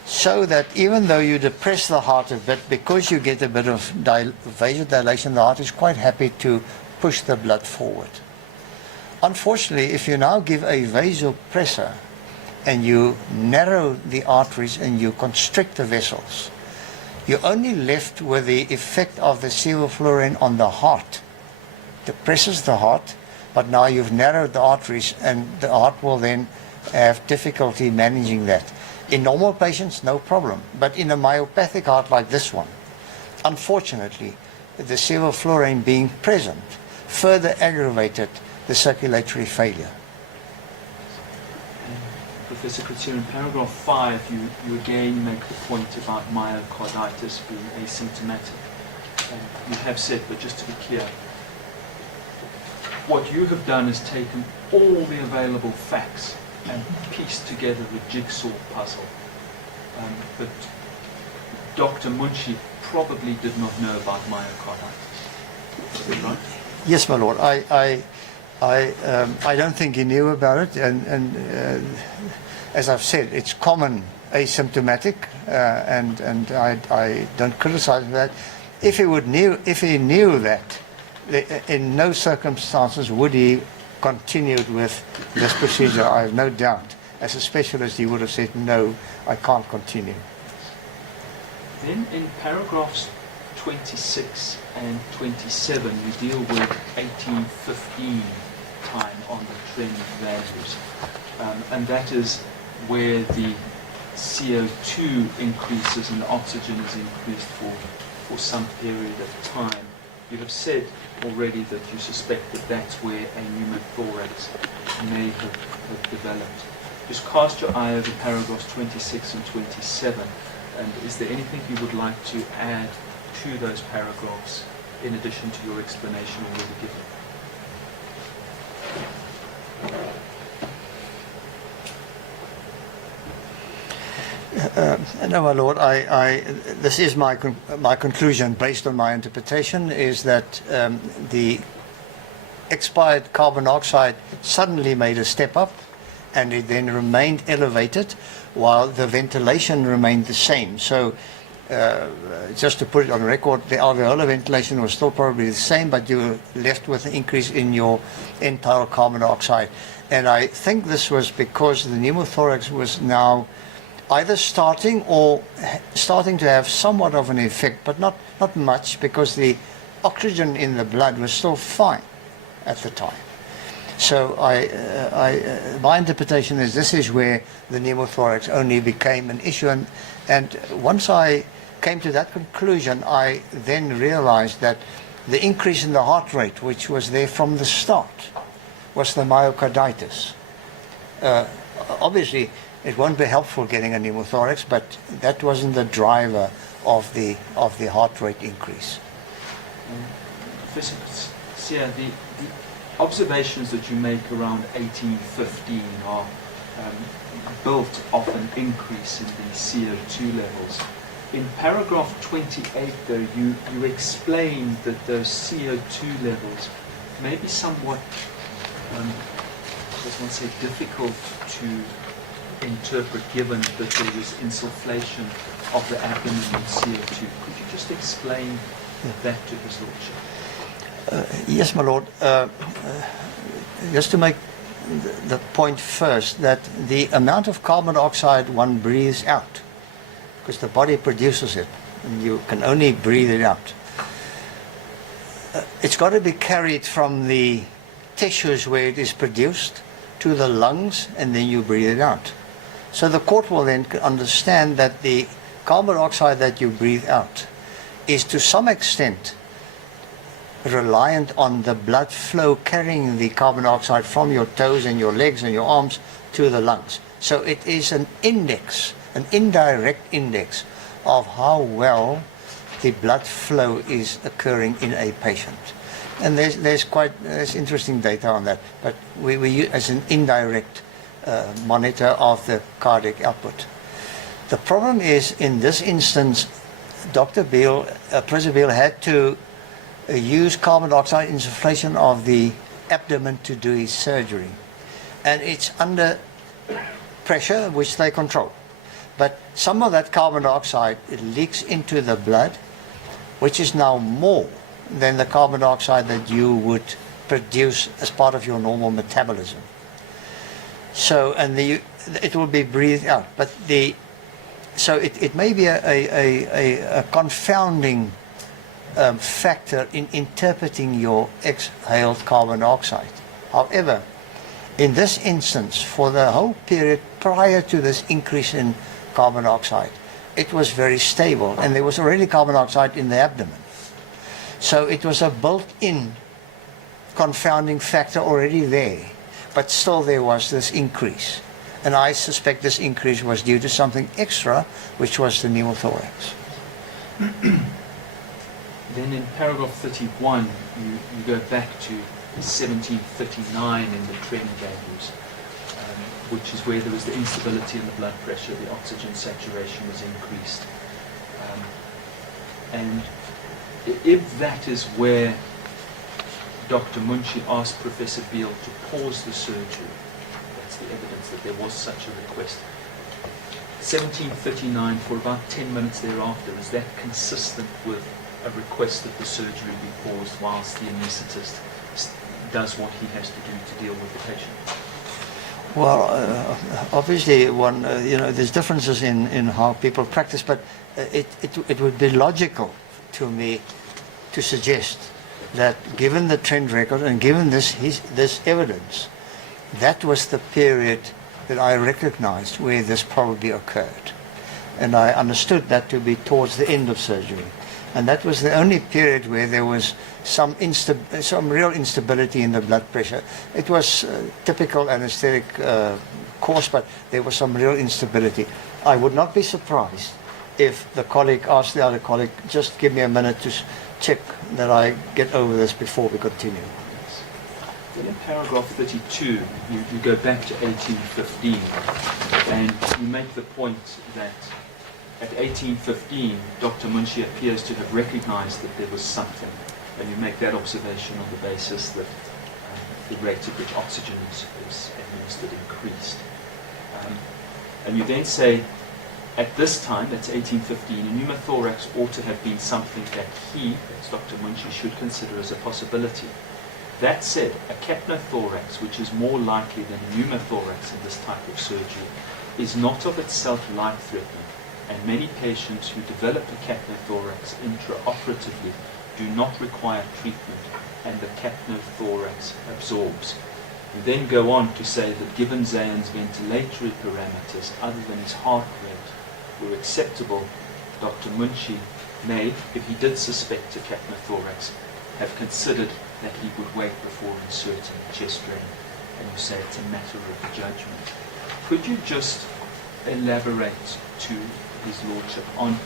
So that even though you depress the heart a bit, because you get a bit of vasodilation, the heart is quite happy to push the blood forward. Unfortunately, if you now give a vasopressor and you narrow the arteries and you constrict the vessels, you're only left with the effect of the sevoflurane on the heart. Depresses the heart, but now you've narrowed the arteries and the heart will then have difficulty managing that. In normal patients, no problem. But in a myopathic heart like this one, unfortunately, the sevoflurane being present further aggravated the circulatory failure. Professor Coetzee, in paragraph 5, you again make the point about myocarditis being asymptomatic. You have said, but just to be clear, what you have done is taken all the available facts and pieced together the jigsaw puzzle. But Dr. Munshi probably did not know about myocarditis. Is that right? Yes, my Lord. I don't think he knew about it, and as I've said, it's common asymptomatic, and I don't criticize that. If he knew that, in no circumstances would he continued with this procedure. I have no doubt. As a specialist, he would have said, no, I can't continue. Then in paragraphs 26 and 27, you deal with 1815 time on the trend values. And that is where the CO2 increases and the oxygen is increased for some period of time. You have said already that you suspect that that's where a pneumothorax may have developed. Just cast your eye over paragraphs 26 and 27, and is there anything you would like to add to those paragraphs in addition to your explanation already given? No, my Lord, this is my conclusion based on my interpretation, is that the expired carbon dioxide suddenly made a step up and it then remained elevated while the ventilation remained the same. So just to put it on record, the alveolar ventilation was still probably the same, but you were left with an increase in your end-tidal carbon dioxide. And I think this was because the pneumothorax was now either starting to have somewhat of an effect, but not much, because the oxygen in the blood was still fine at the time. So my interpretation is this is where the pneumothorax only became an issue. And once I came to that conclusion, I then realized that the increase in the heart rate, which was there from the start, was the myocarditis. Obviously, it won't be helpful getting a pneumothorax, but that wasn't the driver of the heart rate increase. Professor Coetzee, the observations that you make around 1815 are built off an increase in the CO2 levels. In paragraph 28, though, you explain that those CO2 levels may be somewhat, I want to say, difficult to interpret, given that there was insufflation of the abdomen with CO2. Could you just explain that to His Lordship? Yes, my Lord. Just to make the point first, that the amount of carbon dioxide one breathes out, because the body produces it, and you can only breathe it out. It's got to be carried from the tissues where it is produced to the lungs, and then you breathe it out. So the court will then understand that the carbon dioxide that you breathe out is to some extent reliant on the blood flow carrying the carbon dioxide from your toes and your legs and your arms to the lungs. So it is an index, an indirect index of how well the blood flow is occurring in a patient. And there's interesting data on that, but we use as an indirect monitor of the cardiac output. The problem is, in this instance, Dr. Beale, Professor Beale had to use carbon dioxide insufflation of the abdomen to do his surgery. And it's under pressure, which they control. But some of that carbon dioxide, it leaks into the blood, which is now more than the carbon dioxide that you would produce as part of your normal metabolism. So, and it will be breathed out. But so it may be a confounding factor in interpreting your exhaled carbon dioxide. However, in this instance, for the whole period prior to this increase in carbon dioxide, it was very stable, and there was already carbon dioxide in the abdomen. So it was a built-in confounding factor already there, but still there was this increase. And I suspect this increase was due to something extra, which was the pneumothorax. Then in paragraph 31, you go back to 1739 in the trend values, which is where there was the instability in the blood pressure, the oxygen saturation was increased. And if that is where Dr. Munshi asked Professor Beale to pause the surgery, that's the evidence that there was such a request. 1739, for about 10 minutes thereafter, is that consistent with a request that the surgery be paused whilst the anaesthetist does what he has to do to deal with the patient? Well, obviously, there's differences in how people practice, but it would be logical to me to suggest that, given the trend record and given this evidence, that was the period that I recognized where this probably occurred. And I understood that to be towards the end of surgery. And that was the only period where there was some real instability in the blood pressure. It was typical anesthetic course, but there was some real instability. I would not be surprised if the colleague asked the other colleague, just give me a minute to check that I get over this before we continue. Then in paragraph 32, you go back to 1815, and you make the point that at 1815, Dr. Munshi appears to have recognized that there was something, and you make that observation on the basis that the rate at which oxygen is administered increased. And you then say, at this time, that's 1815, a pneumothorax ought to have been something that that's Dr. Munshi, should consider as a possibility. That said, a capnothorax, which is more likely than a pneumothorax in this type of surgery, is not of itself life-threatening, and many patients who develop a capnothorax intraoperatively do not require treatment, and the capnothorax absorbs. You then go on to say that given Zayan's ventilatory parameters, other than his heart rate, were acceptable, Dr. Munshi may, if he did suspect a capnothorax, have considered that he would wait before inserting chest drain, and you say it's a matter of judgment. Could you just elaborate to his lordship on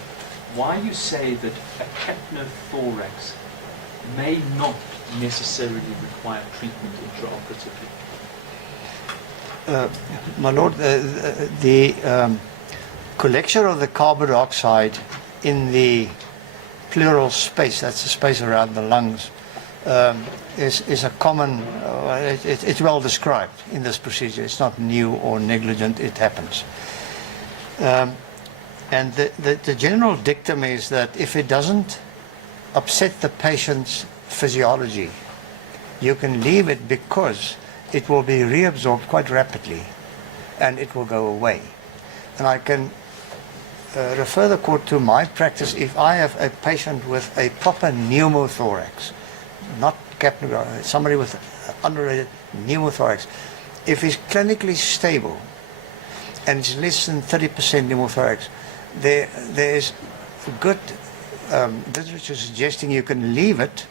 why you say that a capnothorax may not necessarily require treatment intraoperatively? My lord, the collection of the carbon dioxide in the pleural space, that's the space around the lungs, is a common, it's well described in this procedure. It's not new or negligent, it happens. And the general dictum is that if it doesn't upset the patient's physiology, you can leave it, because it will be reabsorbed quite rapidly and it will go away. And I can refer the court to my practice. If I have a patient with a proper pneumothorax, not capnograph, somebody with underrated pneumothorax, if he's clinically stable and it's less than 30% pneumothorax, there is a good literature suggesting you can leave it,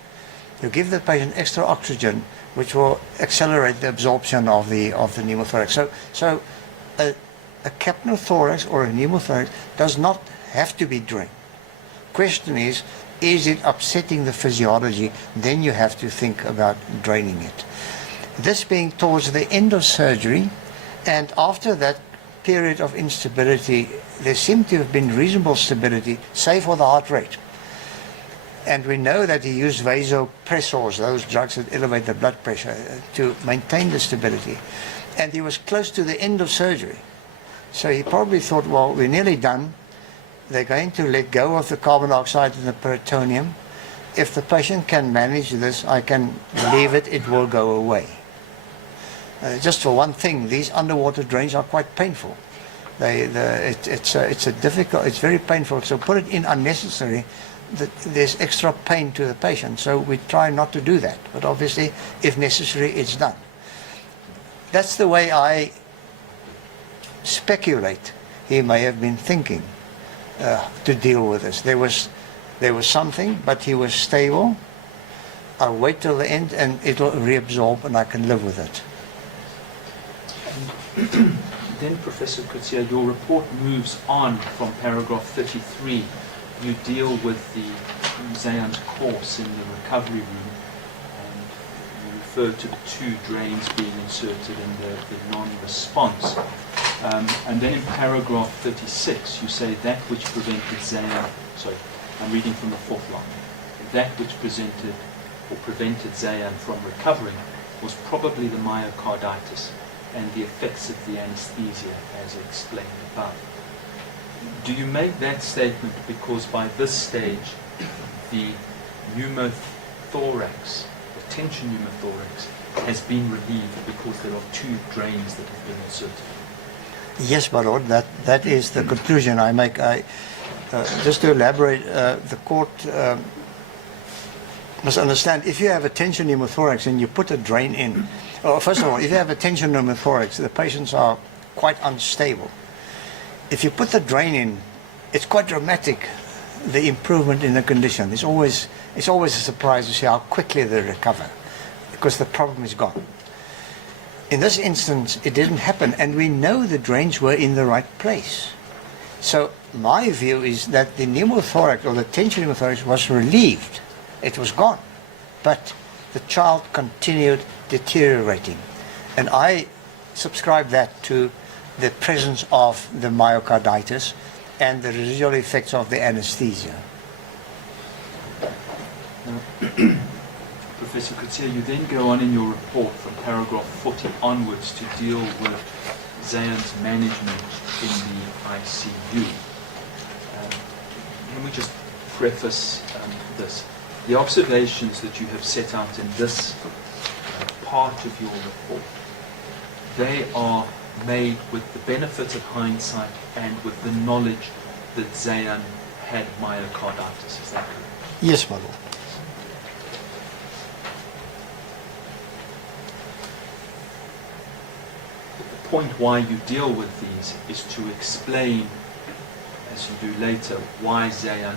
you give the patient extra oxygen, which will accelerate the absorption of the pneumothorax. So a capnothorax or a pneumothorax does not have to be drained. Question is it upsetting the physiology? Then you have to think about draining it. This being towards the end of surgery, and after that period of instability, there seemed to have been reasonable stability, save for the heart rate. And we know that he used vasopressors, those drugs that elevate the blood pressure, to maintain the stability. And he was close to the end of surgery. So he probably thought, well, we're nearly done. They're going to let go of the carbon dioxide in the peritoneum. If the patient can manage this, I can leave it, it will go away. Just for one thing, these underwater drains are quite painful. It's very painful. So put it in unnecessary, there's extra pain to the patient. So we try not to do that. But obviously, if necessary, it's done. That's the way I speculate he may have been thinking to deal with this. There was something, but he was stable. I'll wait till the end and it'll reabsorb and I can live with it. Then, Professor Coetzee, your report moves on from paragraph 33. You deal with Zayan's course in the recovery room, and you refer to the 2 drains being inserted and the non-response. And then in paragraph 36, you say that which prevented Zayan, sorry, I'm reading from the 4th line, that which prevented Zayan from recovering was probably the myocarditis and the effects of the anesthesia as explained above. Do you make that statement because by this stage the pneumothorax, the tension pneumothorax, has been relieved because there are 2 drains that have been inserted? Yes, my lord, that is the conclusion I make. Just to elaborate, the court must understand, if you have a tension pneumothorax and you put a drain in, first of all, if you have a tension pneumothorax, the patients are quite unstable. If you put the drain in, it's quite dramatic, the improvement in the condition. It's always a surprise to see how quickly they recover, because the problem is gone. In this instance, it didn't happen, and we know the drains were in the right place. So my view is that the pneumothorax, or the tension pneumothorax, was relieved. It was gone. But the child continued deteriorating. And I subscribe that to the presence of the myocarditis and the residual effects of the anesthesia. Professor Coetzee, you then go on in your report from paragraph 40 onwards to deal with Zayan's management in the ICU. Can we just preface this? The observations that you have set out in this part of your report, they are made with the benefit of hindsight and with the knowledge that Zayan had myocarditis. Is that correct? Yes, my lord. The point why you deal with these is to explain, as you do later, why Zayan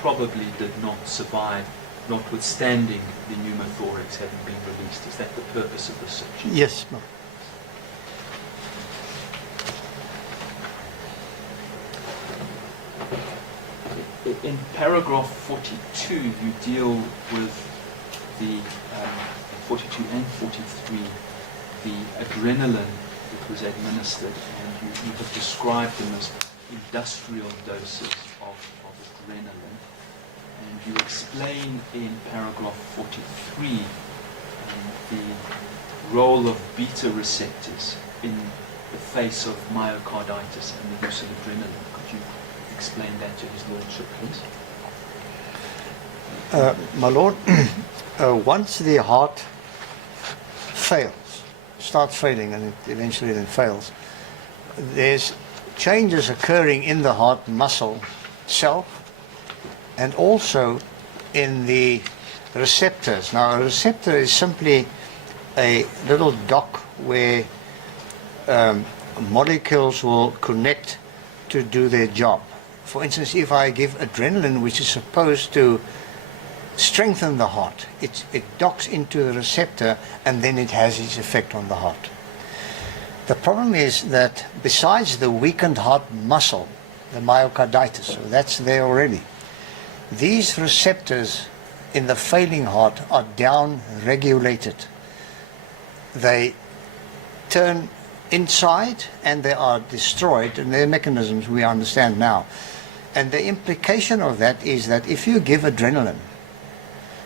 probably did not survive, notwithstanding the pneumothorax having been released. Is that the purpose of this section? Yes, my lord. In paragraph 42, you deal with the 42 and 43, the adrenaline that was administered, and you have described them as industrial doses of adrenaline. And you explain in paragraph 43 the role of beta receptors in the face of myocarditis and the use of adrenaline. Could you explain that to His Lordship, please? My lord, once the heart starts failing, and it eventually then fails, there's changes occurring in the heart muscle itself and also in the receptors. Now, a receptor is simply a little dock where molecules will connect to do their job. For instance, if I give adrenaline, which is supposed to strengthen the heart, it docks into the receptor and then it has its effect on the heart. The problem is that besides the weakened heart muscle, the myocarditis, so that's there already, these receptors in the failing heart are down-regulated. They turn inside and they are destroyed, and their mechanisms we understand now. And the implication of that is that if you give adrenaline,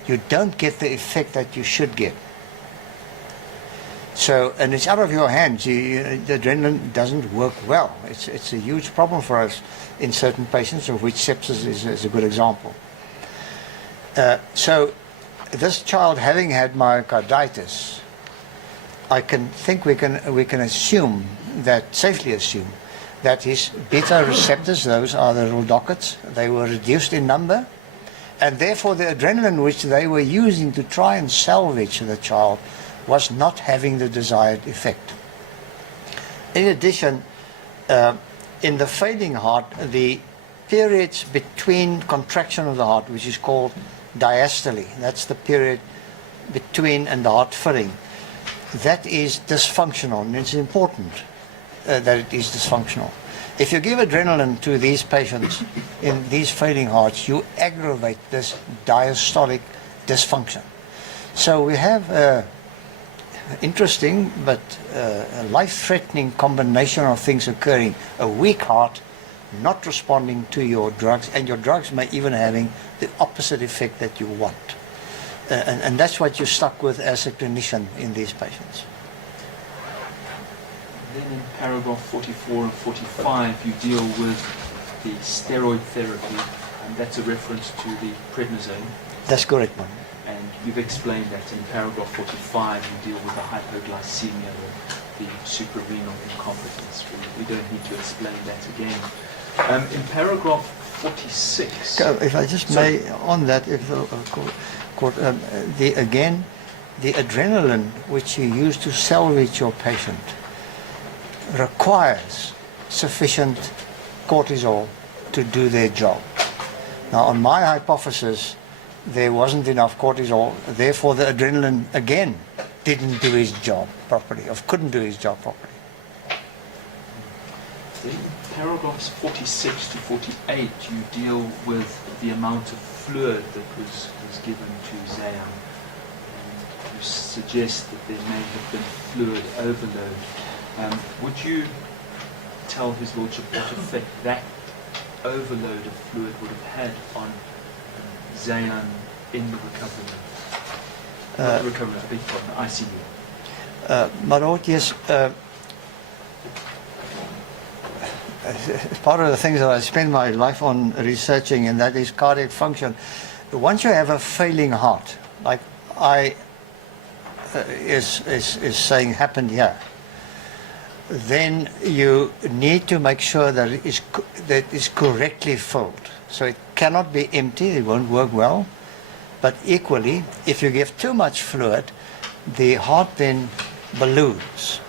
you don't get the effect that you should get. So, and it's out of your hands. The adrenaline doesn't work well. It's a huge problem for us in certain patients, of which sepsis is a good example. So, this child having had myocarditis, I can think we can assume that, safely assume, that his beta receptors, those are the little dockets, they were reduced in number, and therefore the adrenaline which they were using to try and salvage the child was not having the desired effect. In addition, in the failing heart, the periods between contraction of the heart, which is called diastole, that's the period between and the heart filling, that is dysfunctional, and it's important that it is dysfunctional. If you give adrenaline to these patients in these failing hearts, you aggravate this diastolic dysfunction. So we have an interesting but a life-threatening combination of things occurring. A weak heart, not responding to your drugs, and your drugs may even having the opposite effect that you want. And that's what you're stuck with as a clinician in these patients. Then in paragraph 44 and 45, you deal with the steroid therapy, and that's a reference to the prednisone. That's correct, man. And you've explained that in paragraph 45, you deal with the hypoglycemia or the suprarenal incompetence. We don't need to explain that again. In paragraph 46... If I just may, on that, again, the adrenaline which you use to salvage your patient requires sufficient cortisol to do their job. Now, on my hypothesis, there wasn't enough cortisol, therefore the adrenaline again didn't do his job properly, or couldn't do his job properly. In paragraphs 46 to 48, you deal with the amount of fluid that was given to Zayan. And you suggest that there may have been fluid overload. Would you tell His Lordship what effect that overload of fluid would have had on Zayan in the recovery? Not the recovery, I beg your pardon, ICU. My Lord, yes. Part of the things that I spend my life on researching, and that is cardiac function. Once you have a failing heart, like is saying happened here, then you need to make sure that it is correctly filled. So it cannot be empty, it won't work well. But equally, if you give too much fluid, the heart then balloons.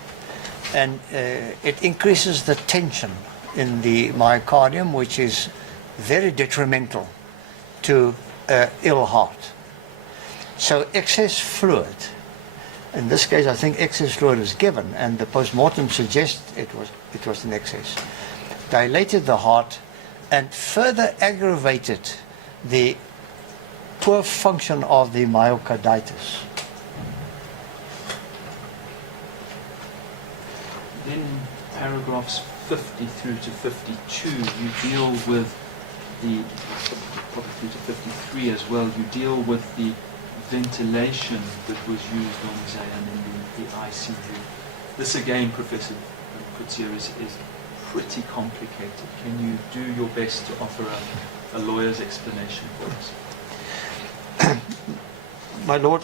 And it increases the tension in the myocardium, which is very detrimental to ill heart. So excess fluid, in this case I think excess fluid was given, and the post-mortem suggests it was in excess, dilated the heart and further aggravated the poor function of the myocarditis. In paragraphs 50 through to 52, you deal with the, probably through to 53 as well, you deal with the ventilation that was used on Zayan in the ICU. This again, Professor Coetzee, is pretty complicated. Can you do your best to offer a lawyer's explanation for us? My Lord,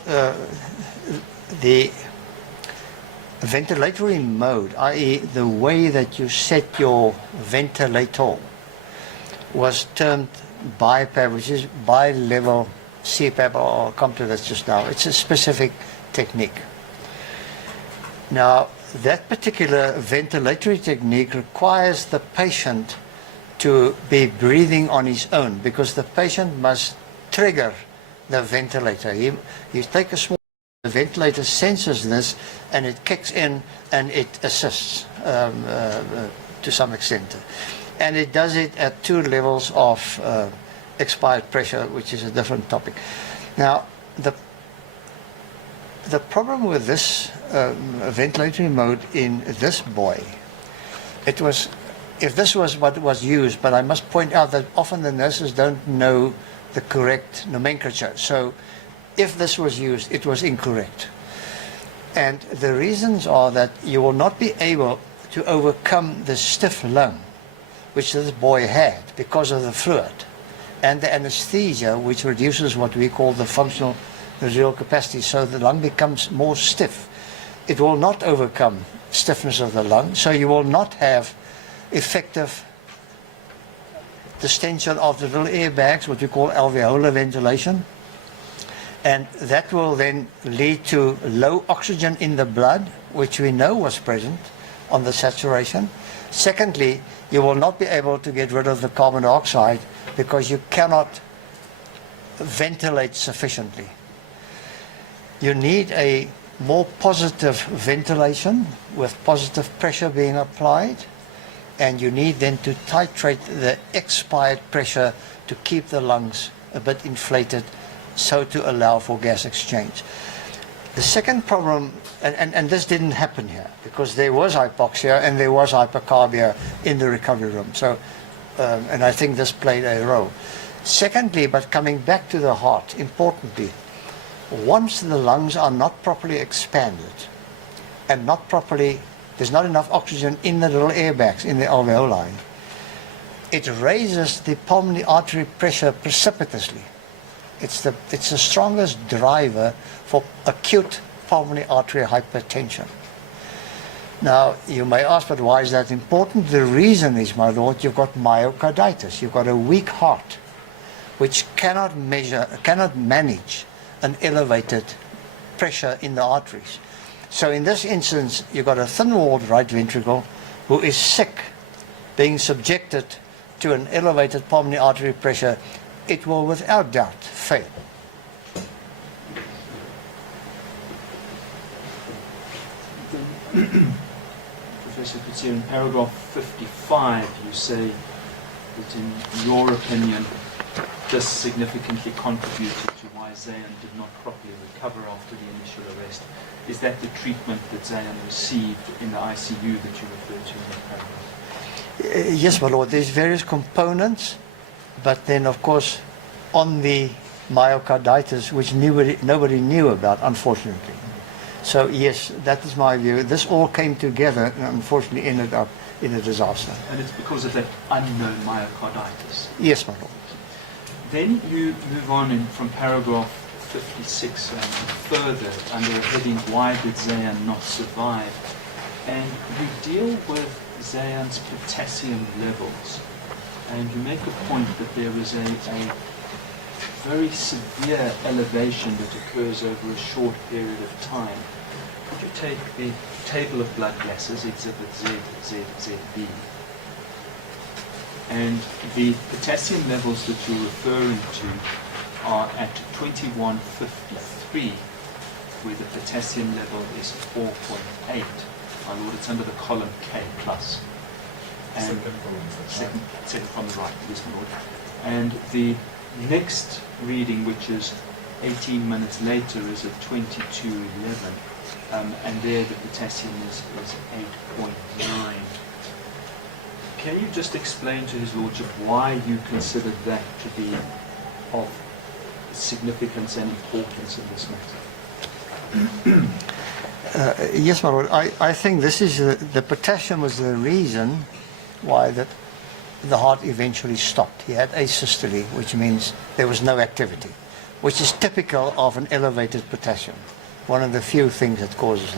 the ventilatory mode, i.e. the way that you set your ventilator, was termed BiPAP, which is bi-level CPAP. I'll come to that just now. It's a specific technique. Now, that particular ventilatory technique requires the patient to be breathing on his own, because the patient must trigger the ventilator. You take a small, the ventilator senses this and it kicks in and it assists to some extent. And it does it at 2 levels of expired pressure, which is a different topic. Now, the problem with this ventilatory mode in this boy, it was, if this was what was used, but I must point out that often the nurses don't know the correct nomenclature. So if this was used, it was incorrect. And the reasons are that you will not be able to overcome the stiff lung, which this boy had because of the fluid, and the anesthesia, which reduces what we call the functional residual capacity, so the lung becomes more stiff. It will not overcome stiffness of the lung, so you will not have effective distension of the little airbags, what we call alveolar ventilation, and that will then lead to low oxygen in the blood, which we know was present on the saturation. Secondly, you will not be able to get rid of the carbon dioxide because you cannot ventilate sufficiently. You need a more positive ventilation with positive pressure being applied, and you need then to titrate the expired pressure to keep the lungs a bit inflated, so to allow for gas exchange. The second problem, and this didn't happen here, because there was hypoxia and there was hypercarbia in the recovery room. So, and I think this played a role. Secondly, but coming back to the heart, importantly, once the lungs are not properly expanded and not properly, there's not enough oxygen in the little airbags in the alveoli, it raises the pulmonary artery pressure precipitously. It's the strongest driver for acute pulmonary artery hypertension. Now, you may ask, but why is that important? The reason is, my lord, you've got myocarditis. You've got a weak heart, which cannot manage an elevated pressure in the arteries. So in this instance, you've got a thin-walled right ventricle who is sick, being subjected to an elevated pulmonary artery pressure. It will without doubt fail. Professor Coetzee, in paragraph 55, you say that in your opinion, this significantly contributed to why Zayan did not properly recover after the initial arrest. Is that the treatment that Zayan received in the ICU that you referred to in the paragraph? Yes, my lord. There's various components, but then, of course, on the myocarditis, which nobody knew about, unfortunately. So, yes, that is my view. This all came together and unfortunately ended up in a disaster. And it's because of that unknown myocarditis? Yes, my lord. Then you move on from paragraph 56 and further under a heading, why did Zayan not survive? And you deal with Zayan's potassium levels. And you make a point that there is a very severe elevation that occurs over a short period of time. Could you take the table of blood gases, exhibit ZB, and the potassium levels that you're referring to are at 2153, where the potassium level is 4.8. My lord, it's under the column K plus. And second from the right, yes, my lord. And the next reading, which is 18 minutes later, is at 2211, and there the potassium is 8.9. Can you just explain to his lordship why you considered that to be of significance and importance in this matter? Yes, my lord. I think this is the potassium was the reason why the heart eventually stopped. He had asystole, which means there was no activity, which is typical of an elevated potassium. One of the few things that causes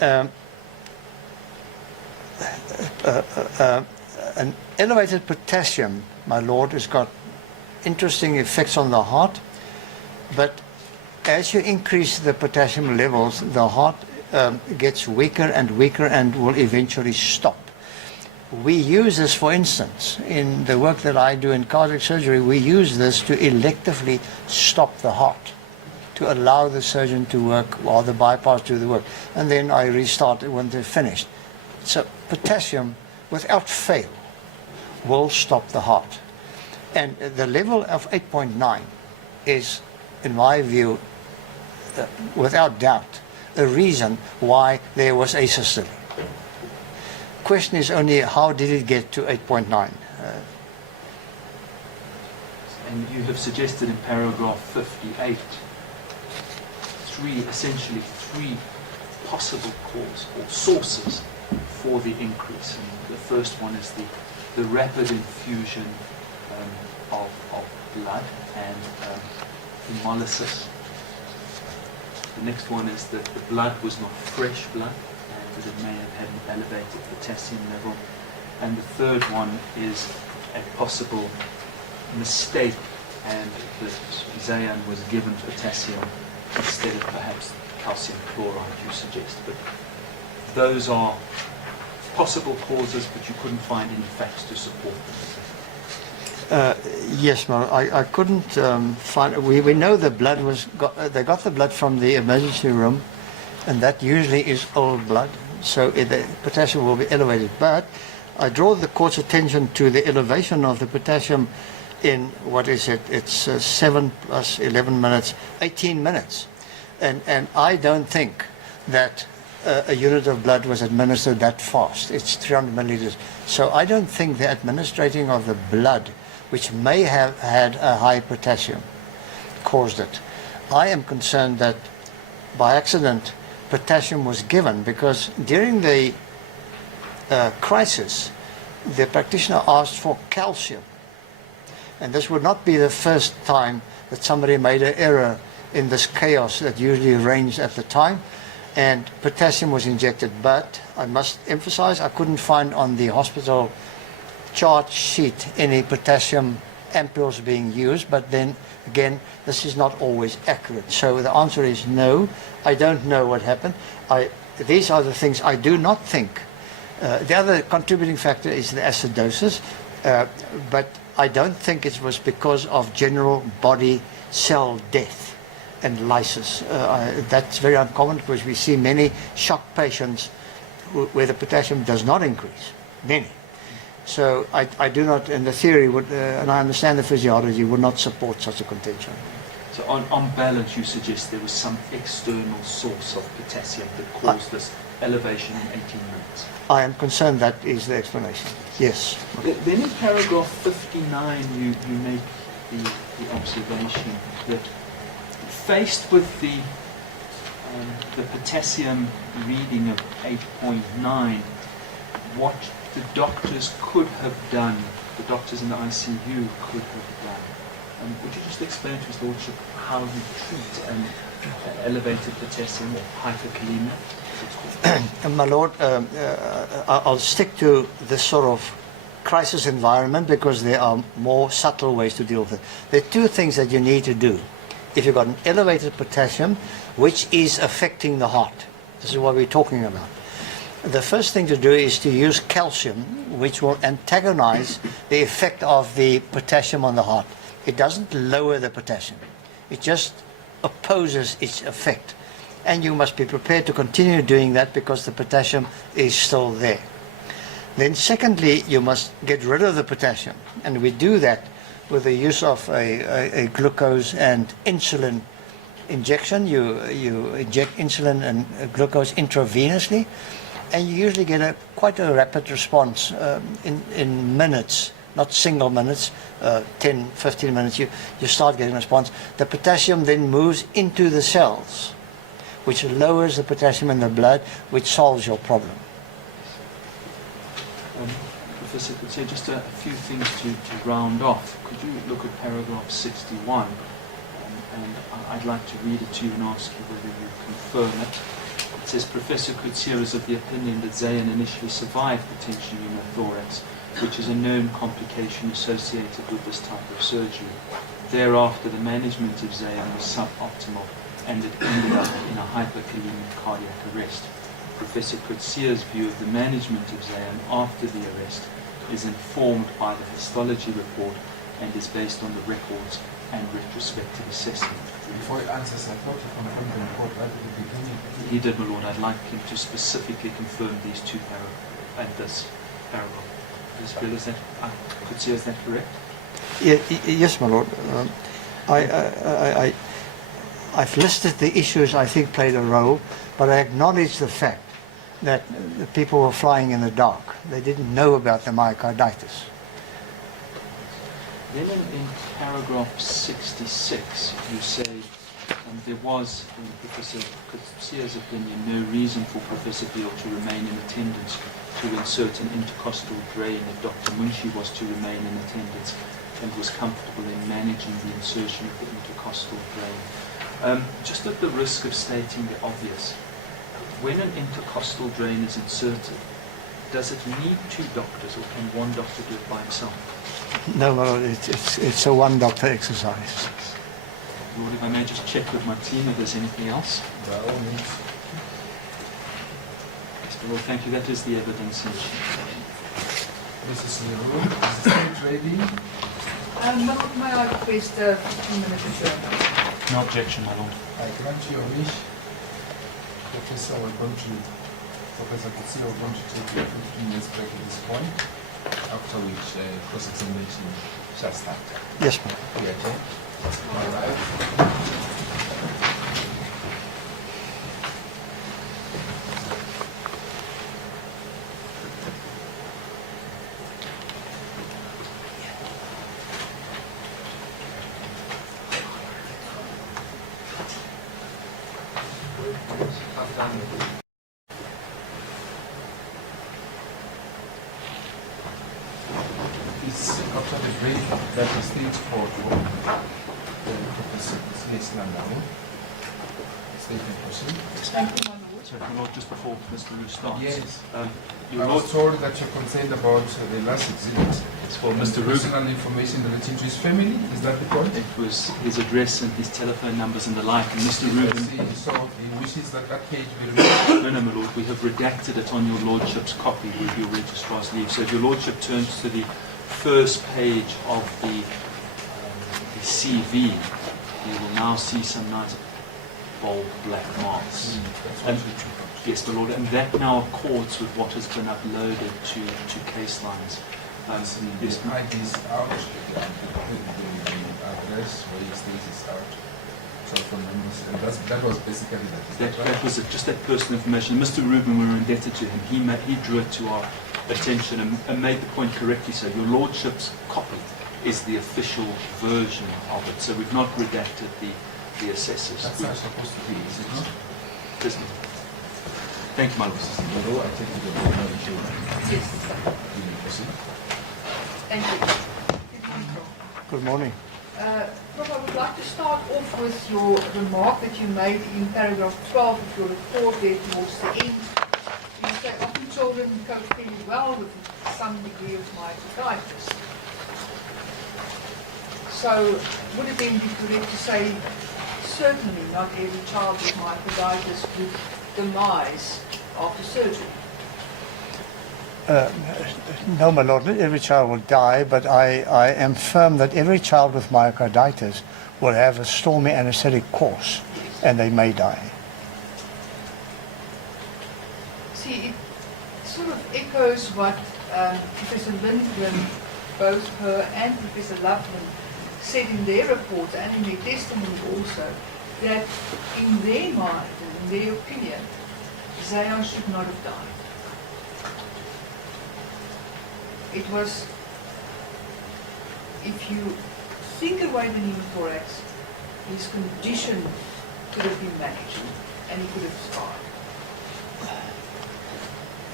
that. An elevated potassium, my lord, has got interesting effects on the heart, but as you increase the potassium levels, the heart gets weaker and weaker and will eventually stop. we use this, for instance, in the work that I do in cardiac surgery, we use this to electively stop the heart, to allow the surgeon to work while the bypass do the work. And then I restart it when they're finished. So potassium, without fail, will stop the heart. And the level of 8.9 is, in my view, without doubt, a reason why there was asystole. Question is only how did it get to 8.9? And you have suggested in paragraph 58 essentially three possible causes or sources for the increase. And the first one is the rapid infusion of blood and hemolysis. The next one is that the blood was not fresh blood and that it may have had an elevated potassium level. And the third one is a possible mistake and that Zayan was given potassium instead of perhaps calcium chloride, you suggest. But those are possible causes, but you couldn't find any facts to support them. Yes, Mal, I couldn't find. We know the blood was they got the blood from the emergency room, and that usually is old blood, so the potassium will be elevated. But I draw the court's attention to the elevation of the potassium in what is it? It's 7 plus 11 minutes, 18 minutes, and I don't think that a unit of blood was administered that fast. It's 300 milliliters. So I don't think the administrating of the blood, which may have had a high potassium, caused it. I am concerned that by accident potassium was given because during the crisis the practitioner asked for calcium, and this would not be the first time that somebody made an error in this chaos that usually reigns at the time, and potassium was injected. But I must emphasize, I couldn't find on the hospital chart sheet any potassium ampules being used, but then again, this is not always accurate. So the answer is no, I don't know what happened. These are the things I do not think. The other contributing factor is the acidosis, but I don't think it was because of general body cell death and lysis. That's very uncommon because we see many shock patients where the potassium does not increase, many. So I do not, in the theory, would, and I understand the physiology, would not support such a contention. So on balance, you suggest there was some external source of potassium that caused this elevation in 18 minutes? I am concerned that is the explanation, yes. Then in paragraph 59, you make the observation that faced with the potassium reading of 8.9, what the doctors could have done, the doctors in the ICU could have done. Would you just explain to His Lordship how you treat an elevated potassium or hyperkalemia? My Lord, I'll stick to this sort of crisis environment because there are more subtle ways to deal with it. There are two things that you need to do. If you've got an elevated potassium, which is affecting the heart, this is what we're talking about. The first thing to do is to use calcium, which will antagonize the effect of the potassium on the heart. It doesn't lower the potassium. It just opposes its effect. And you must be prepared to continue doing that because the potassium is still there. Then secondly, you must get rid of the potassium. And we do that with the use of a glucose and insulin injection. You inject insulin and glucose intravenously, and you usually get quite a rapid response in minutes, not single minutes, 10, 15 minutes, you start getting a response. The potassium then moves into the cells, which lowers the potassium in the blood, which solves your problem. Professor Coetzee, just a few things to round off. Could you look at paragraph 61? And I'd like to read it to you and ask you whether you confirm it. It says, Professor Coetzee is of the opinion that Zayan initially survived potential pneumothorax, which is a known complication associated with this type of surgery. Thereafter, the management of Zayan was suboptimal and it ended up in a hyperkalemic cardiac arrest. Professor Coetzee's view of the management of Zayam after the arrest is informed by the histology report and is based on the records and retrospective assessment. Before he answers, I thought you confirmed the report right at the beginning. He did, my lord. I'd like him to specifically confirm these two paragraphs and this paragraph. Mr. Beale, Coetzee, is that correct? Yes, my lord. I've listed the issues I think played a role, but I acknowledge the fact that the people were flying in the dark. They didn't know about the myocarditis. Then in paragraph 66, you say there was, in Professor Coetzee's opinion, no reason for Professor Beale to remain in attendance to insert an intercostal drain, and Dr. Munshi was to remain in attendance and was comfortable in managing the insertion of the intercostal drain. Just at the risk of stating the obvious, when an intercostal drain is inserted, does it need two doctors, or can one doctor do it by himself? No, my lord, it's a one-doctor exercise. Lord, if I may just check with my team if there's anything else. By all means. Mr. Lord, thank you. That is the evidence. This is in the room. Is the stage ready? May I request a 15-minute adjournment? No objection, my lord. I grant you a wish. Professor Coetzee, we're going to take a 15 minutes break at this point, after which cross-examination shall start. Yes, ma'am. Okay. All right. It's after the break that the stage court will Professor Coetzee now. Statement proceed. Thank you, my lord. Sorry, my lord, just before Mr. Roos starts. Yes. Your I lord, was told that you're concerned about the last exhibit. it's for Mr. Roos. Personal information relating to his family. Is that the point? It was his address and his telephone numbers and the like. And Mr. I Rubin, see. So he wishes that that page be removed. no, my lord, we have redacted it on your lordship's copy with your registrar's leave. So if your lordship turns to the first page of the CV, you will now see some nice bold black marks. That's And- what we took out. Yes, my lord, and that now accords with what has been uploaded to case lines. This ID is out, the address where he stays is out, cell phone numbers, and that was basically That was just that personal information. Mr. Rubin, we were indebted to him. He drew it to our attention and made the point correctly. So your lordship's copy is the official version of it. So we've not redacted the assessors. That's how it's supposed to be, is it not? Isn't it? Thank you, my lord. Although I take it that there's no issue. Yes, You may proceed. thank you. Good morning, Prof. Good morning. Prof, I would like to start off with your remark that you made in paragraph 12 of your report there towards the end. You say often children cope fairly well with some degree of myocarditis. So would it then be correct to say certainly not every child with myocarditis would demise after surgery? No, my lord, not every child will die, but I am firm that every child with myocarditis will have a stormy anesthetic course, and they may die. See, it sort of echoes what Professor Lindgren, both her and Professor Loveland, said in their reports and in their testimony also, that in their mind and in their opinion, Zaya should not have died. It was, if you think away the pneumothorax, his condition could have been managed and he could have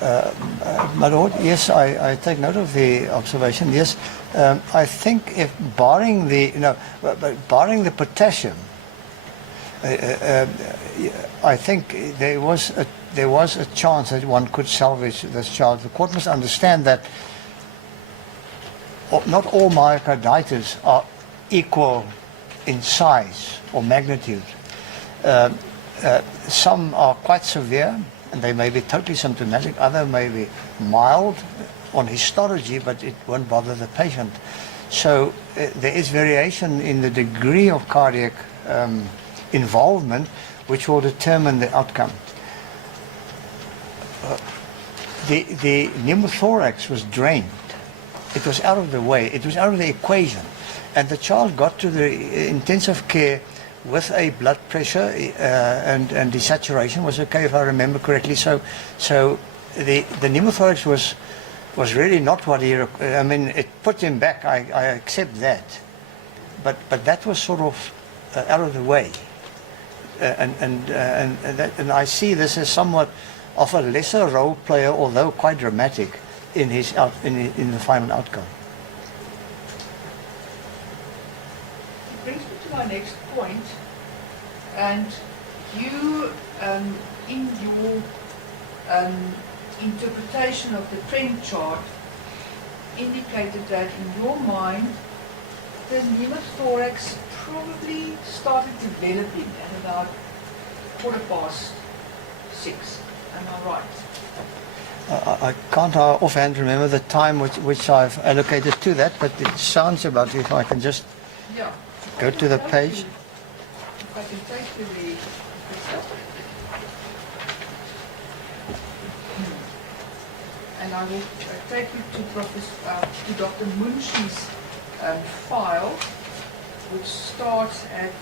survived. My lord, yes, I take note of the observation. Yes, I think if barring the barring the potassium, I think there was a chance that one could salvage this child. The court must understand that not all myocarditis are equal in size or magnitude. Some are quite severe, and they may be totally symptomatic, other may be mild on histology, but it won't bother the patient. So there is variation in the degree of cardiac involvement, which will determine the outcome. The pneumothorax was drained. It was out of the way. It was out of the equation. And the child got to the intensive care with a blood pressure and desaturation was okay, if I remember correctly. So the pneumothorax was really not what he, I mean, it put him back. I accept that. But that was sort of out of the way. And I see this as somewhat of a lesser role player, although quite dramatic in in the final outcome. It brings me to my next point, and you, in your interpretation of the trend chart, indicated that in your mind, the pneumothorax probably started developing at about 6:15. Am I right? I can't offhand remember the time which I've allocated to that, but it sounds about it. If I can just go to the page. If I can take you the and I will take you to Dr. Munchi's file, which starts at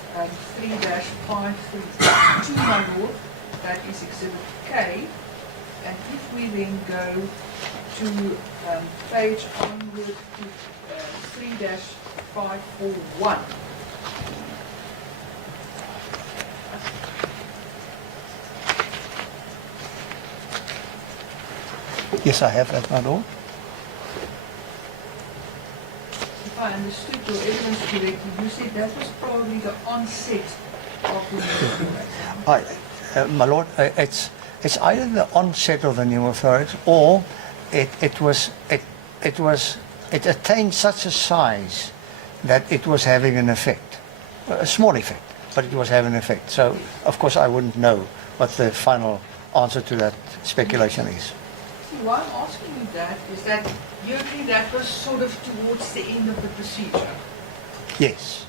3-532, my lord. That is Exhibit K. And if we then go to page onward to 3-541. Yes, I have that, my lord. If I understood your evidence correctly, you said that was probably the onset of the pneumothorax. My lord, it's either the onset of the pneumothorax or it attained such a size that it was having an effect, a small effect, but it was having an effect. So, of course, I wouldn't know what the final answer to that speculation is. See, why I'm asking you that is that usually that was sort of towards the end of the procedure. Yes.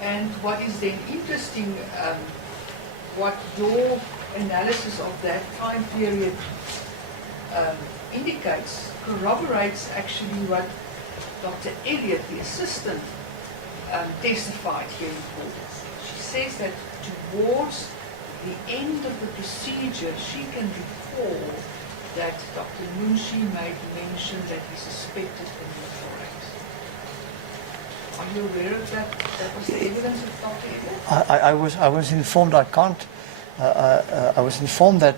And what is then interesting, what your analysis of that time period indicates, corroborates actually what Dr. Elliott, the assistant, testified here in court. She says that towards the end of the procedure, she can recall that Dr. Munchi made mention that he suspected pneumothorax. Are you aware of that? That was the evidence of Dr. Elliott? I was informed. I was informed that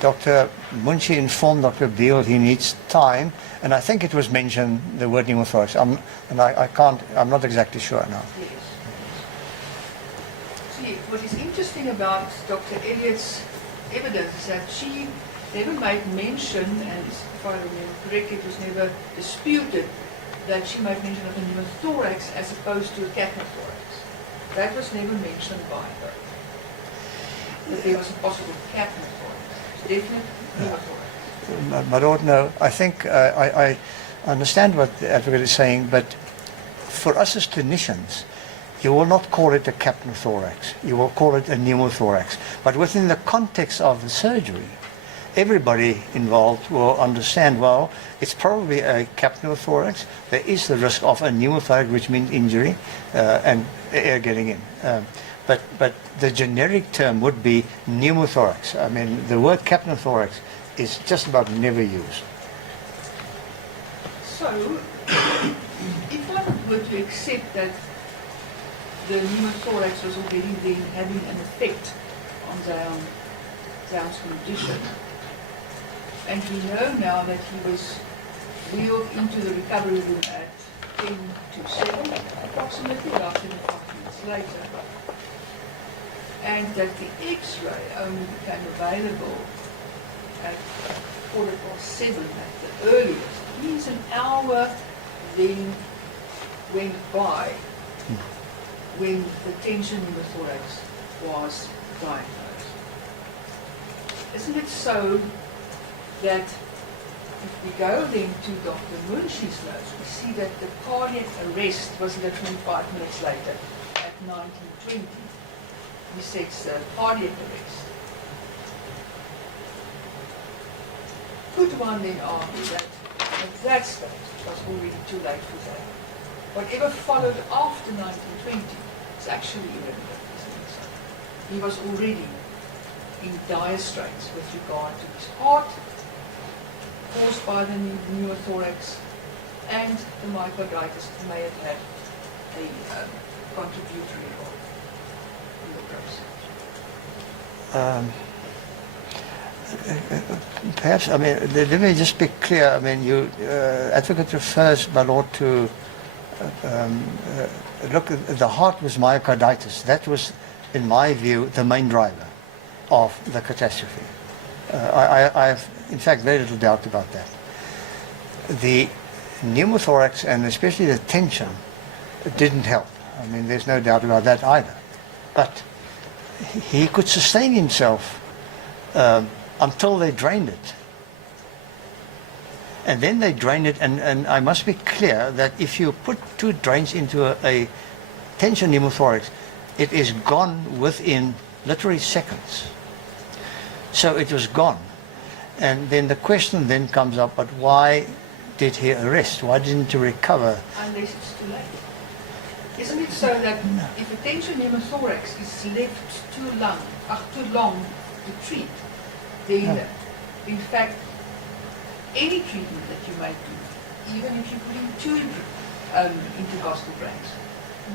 Dr. Munchi informed Dr. Beale he needs time, and I think it was mentioned the word pneumothorax. I'm not exactly sure now. Yes. See, what is interesting about Dr. Elliott's evidence is that she never made mention, and if I remember correctly, it was never disputed, that she made mention of a pneumothorax as opposed to a capnothorax. That was never mentioned by her. That there was a possible capnothorax. Definite pneumothorax. My lord, no. I think I understand what the advocate is saying, but for us as clinicians, you will not call it a capnothorax. You will call it a pneumothorax. But within the context of the surgery, everybody involved will understand, well, it's probably a capnothorax. There is the risk of a pneumothorax, which means injury and air getting in. But the generic term would be pneumothorax. I mean, the word capnothorax is just about never used. So, if I were to accept that the pneumothorax was already then having an effect on Zound's condition, and we know now that he was wheeled into the recovery room at 10 to 7, approximately, about 25 minutes later, and that the X-ray only became available at 7:15 at the earliest, means an hour then went by when the tension pneumothorax was diagnosed. Isn't it so that if we go then to Dr. Munchi's notes, we see that the cardiac arrest was literally 5 minutes later at 19:20. He says cardiac arrest. Could one then argue that at that stage it was already too late for that? Whatever followed after 1920 is actually irrelevant, isn't it? He was already in dire straits with regard to his heart, caused by the pneumothorax, and the myocarditis may have had a contributory role in the process. Perhaps, I mean, let me just be clear. I mean, advocate refers, my lord, to look, the heart was myocarditis. That was, in my view, the main driver of the catastrophe. I have, in fact, very little doubt about that. The pneumothorax, and especially the tension, didn't help. I mean, there's no doubt about that either. But he could sustain himself until they drained it. And then they drained it, and I must be clear that if you put 2 drains into a tension pneumothorax, it is gone within literally seconds. So it was gone. And then the question then comes up, but why did he arrest? Why didn't he recover? Unless it's too late. Isn't it so that if a tension pneumothorax is left too long to treat, then in fact any treatment that you may do, even if you put in 2 intercostal drains,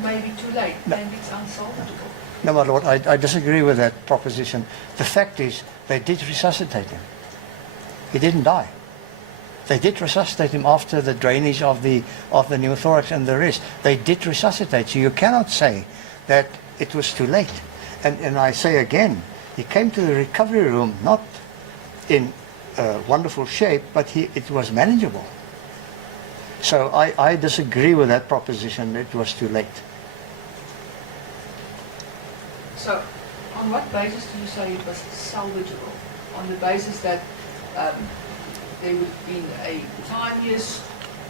may be too late and it's unsalvageable. No, my lord, I disagree with that proposition. The fact is, they did resuscitate him. He didn't die. They did resuscitate him after the drainage of the pneumothorax and the rest. They did resuscitate. So you cannot say that it was too late. And I say again, he came to the recovery room not in wonderful shape, but it was manageable. So I disagree with that proposition. It was too late. So, on what basis do you say it was salvageable? On the basis that there would have been a timeous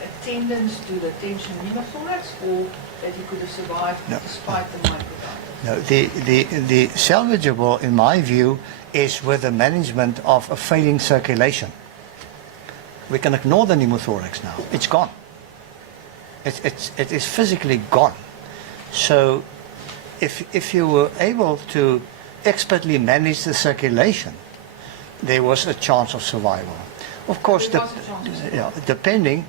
attendance to the tension pneumothorax, or that he could have survived despite the myocarditis? No, the salvageable, in my view, is with the management of a failing circulation. We can ignore the pneumothorax now. It's gone. It is physically gone. So if you were able to expertly manage the circulation, there was a chance of survival. Of course, depending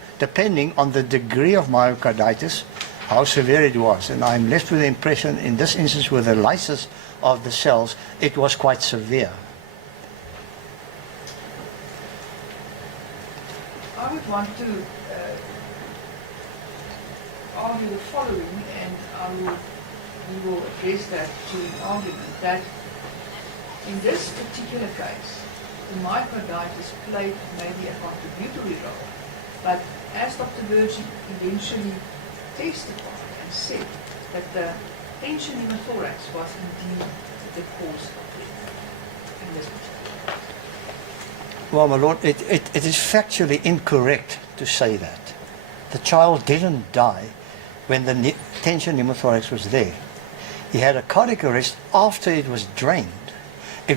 on the degree of myocarditis, how severe it was. And I'm left with the impression, in this instance, with the lysis of the cells, it was quite severe. I would want to argue the following, and we will address that to an argument that in this particular case, the myocarditis played maybe a contributory role, but as Dr. Virgin eventually testified and said that the tension pneumothorax was indeed the cause of death in this particular case. Well, my lord, it is factually incorrect to say that. The child didn't die when the tension pneumothorax was there. He had a cardiac arrest after it was drained,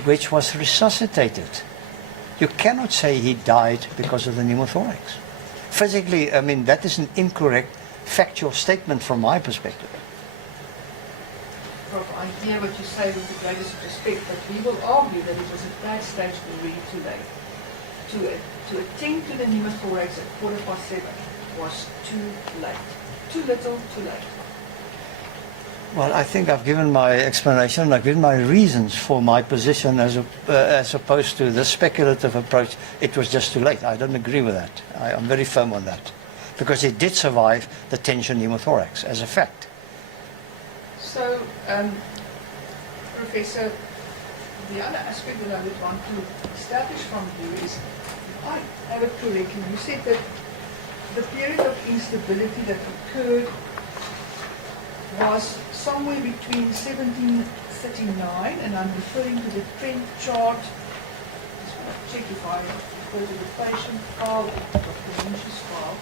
which was resuscitated. You cannot say he died because of the pneumothorax. Physically, I mean, that is an incorrect factual statement from my perspective. Prof, I hear what you say with the greatest respect, but we will argue that it was at that stage already too late. To attend to the pneumothorax at 7:15 was too late. Too little, too late. Well, I think I've given my explanation. I've given my reasons for my position as opposed to the speculative approach. It was just too late. I don't agree with that. I'm very firm on that. Because he did survive the tension pneumothorax as a fact. So, Professor, the other aspect that I would want to establish from you is, if I have it correctly, you said that the period of instability that occurred was somewhere between 1730 39, and I'm referring to the trend chart. Just want to check if I refer to the patient file, Dr. Lynch's file.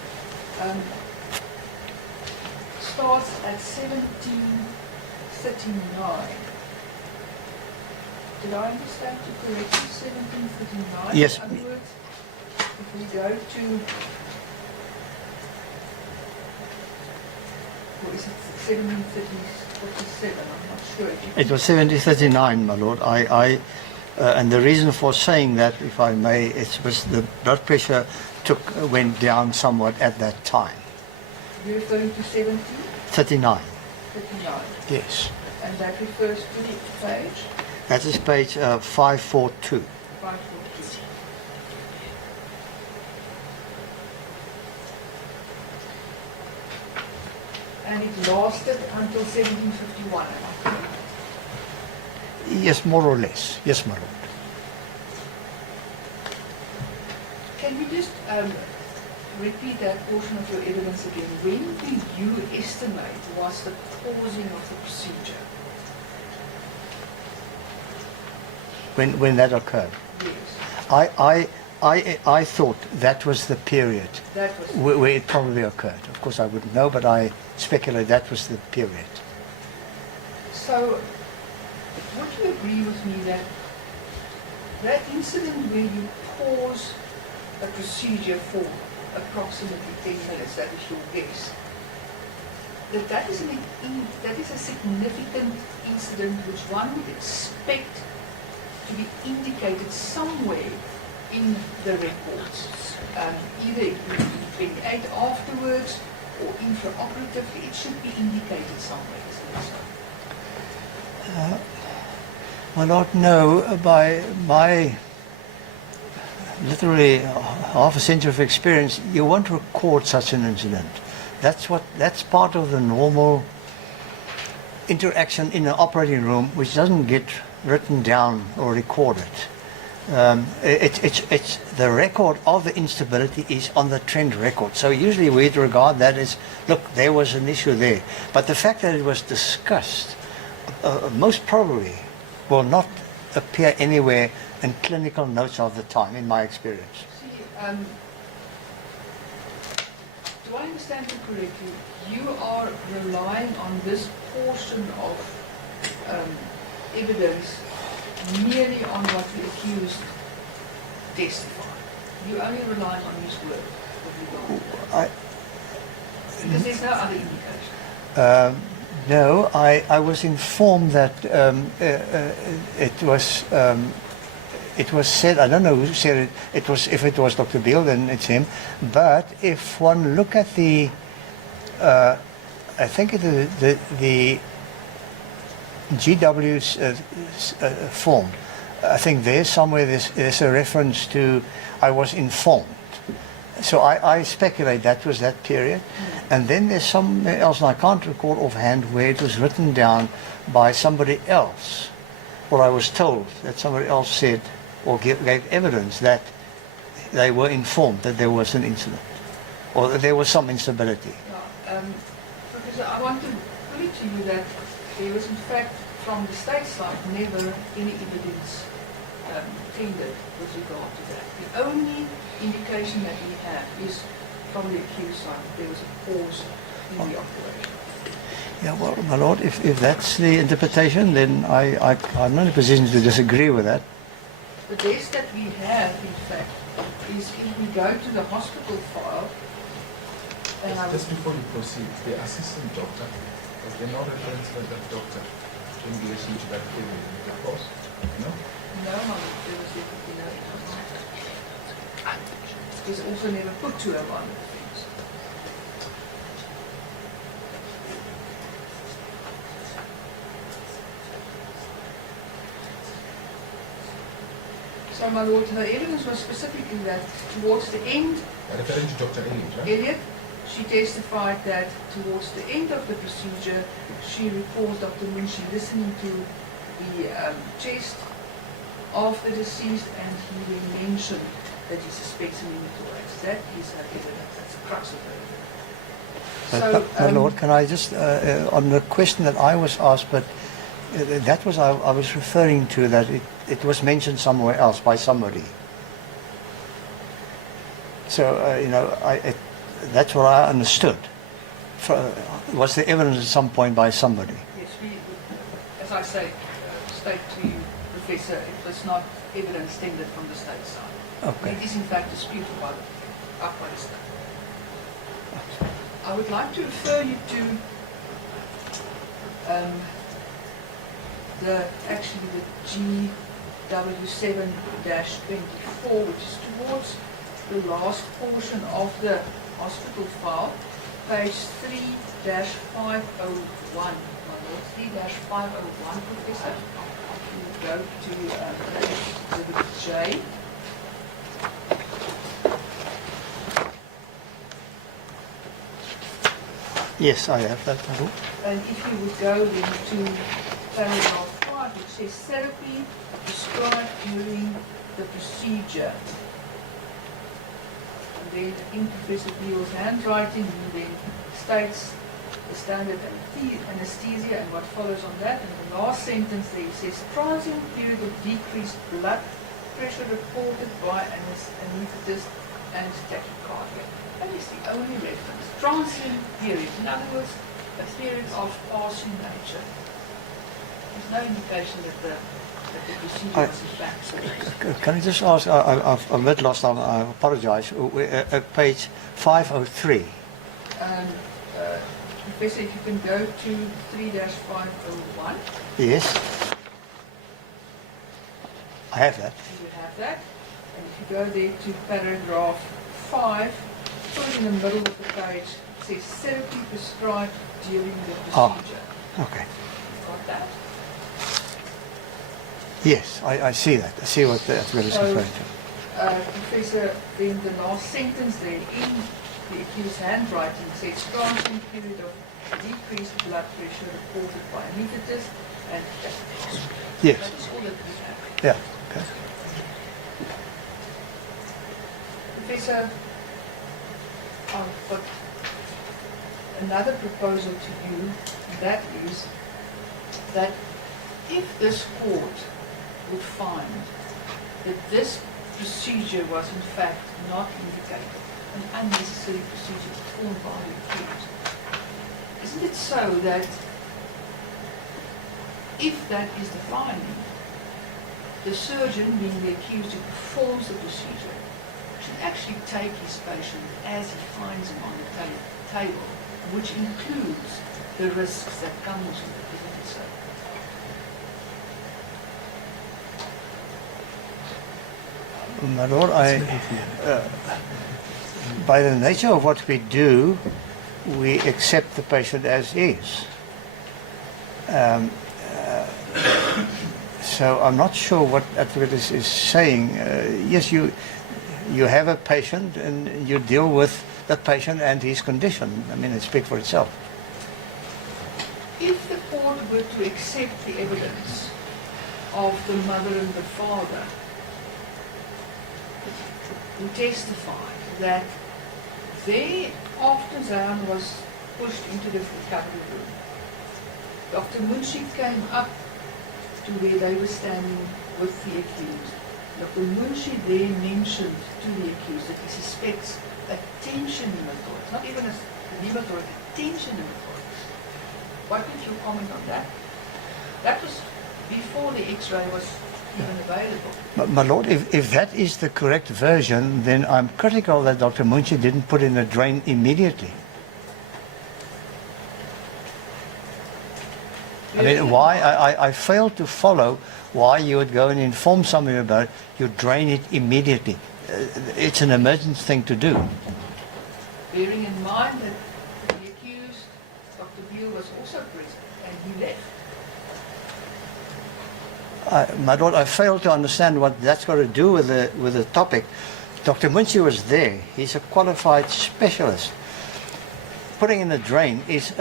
Starts at 1739. Did I understand you correctly? 1739? Yes. In other words, if we go to, or is it 1737? I'm not sure. It was 1739, my lord. And the reason for saying that, if I may, it was the blood pressure went down somewhat at that time. You're referring to 1739? 39. Yes. And that refers to the page? That is page 542. 542. And it lasted until 1751, am I correct? Yes, more or less. Yes, my lord. Can you just repeat that portion of your evidence again? When do you estimate was the causing of the procedure? When that occurred, Yes. I thought that was the period That was where it probably occurred. Of course, I wouldn't know, but I speculate that was the period. So, would you agree with me that that incident where you pause a procedure for approximately 10 minutes, that is your guess, that is a significant incident which one would expect to be indicated somewhere in the records, either it would be 28 afterwards or intraoperatively, it should be indicated somewhere, isn't it so? My lord, no, by my literally half a century of experience, you won't record such an incident. That's part of the normal interaction in an operating room, which doesn't get written down or recorded. It's the record of the instability is on the trend record. So usually we'd regard that as, look, there was an issue there. But the fact that it was discussed most probably will not appear anywhere in clinical notes of the time, in my experience. See, do I understand you correctly? You are relying on this portion of evidence merely on what the accused testified. You only rely on his word with regard to that. Because there's no other indication. No, I was informed that it was said, I don't know who said it, if it was Dr. Beale, then it's him, but if one look at the, I think the GW's form, I think there's somewhere there's a reference to, I was informed. So I speculate that was that period. And then there's somewhere else, and I can't recall offhand, where it was written down by somebody else, or I was told that somebody else said, or gave evidence that they were informed that there was an incident, or that there was some instability. Professor, I want to put it to you that there was in fact, from the state side, never any evidence tendered with regard to that. The only indication that we have is from the accused side that there was a pause in the operation. Yeah, well, my lord, if that's the interpretation, then I'm not in a position to disagree with that. The best that we have, in fact, is if we go to the hospital file, and Just before you proceed, the assistant doctor, was there no reference to that doctor in relation to that period in the course? No? no one, there was definitely no information. It's also never put to her on the things. So, my lord, her evidence was specifically that towards the end, Referring to Dr. Elliot, right? Elliot, she testified that towards the end of the procedure, she recalls Dr. Munshi listening to the chest of the deceased, and he then mentioned that he suspects an pneumothorax. That is her evidence. That's the crux of her evidence. But, my lord, can I just, on the question that I was asked, but That was I was referring to, that it was mentioned somewhere else by somebody. So that's what I understood. Was the evidence at some point by somebody? Yes, as I say, state to you, Professor, it was not evidence tendered from the state side. Okay. It is in fact disputed by the state. I would like to refer you to the GW7-24, which is towards the last portion of the hospital file, page 3-501. 3-501, Professor. You go to Exhibit J. Yes, I have that. And if you would go then to paragraph 5, it says therapy prescribed during the procedure. And then in Professor Beale's handwriting, he then states the standard anesthesia and what follows on that. And the last sentence there says transient period of decreased blood pressure reported by anesthetist and tachycardia. That is the only reference. Transient period. In other words, a period of passing nature. There's no indication that the procedure was in fact surgical. Can I just ask, I'm a bit lost, I apologize, page 503. Professor, if you can go to 3-501. Yes. I have that. You have that. And if you go there to paragraph 5, sort of in the middle of the page, it says therapy prescribed during the procedure. Okay. You've got that? Yes, I see that. I see what that's what it's referring to. Professor, then the last sentence there in the accused's handwriting says transient period of decreased blood pressure reported by anesthetist and tachycardia. Yes. That is all that we have. Yeah. Okay. Professor, I've got another proposal to you, and that is that if this court would find that this procedure was in fact not indicated, an unnecessary procedure performed by the accused, isn't it so that if that is the finding, the surgeon, being the accused who performs the procedure, should actually take his patient as he finds him on the table, which includes the risks that comes with it, isn't it so? My Lord, by the nature of what we do, we accept the patient as is. So I'm not sure what Advocate is saying. Yes, you have a patient and you deal with that patient and his condition. I mean, it speaks for itself. If the court were to accept the evidence of the mother and the father who testified that after Zan was pushed into the recovery room, Dr. Munshi came up to where they were standing with the accused. Dr. Munshi then mentioned to the accused that he suspects a tension pneumothorax, not even a pneumothorax, a tension pneumothorax. What would you comment on that? That was before the X-ray was even available. But my Lord, if that is the correct version, then I'm critical that Dr. Munshi didn't put in a drain immediately. I mean, why? I fail to follow why you would go and inform somebody about it, you drain it immediately. It's an emergent thing to do. Bearing in mind that the accused, Dr. Beale, was also present and he left. My Lord, I fail to understand what that's got to do with the topic. Dr. Munshi was there. He's a qualified specialist. Putting in a drain is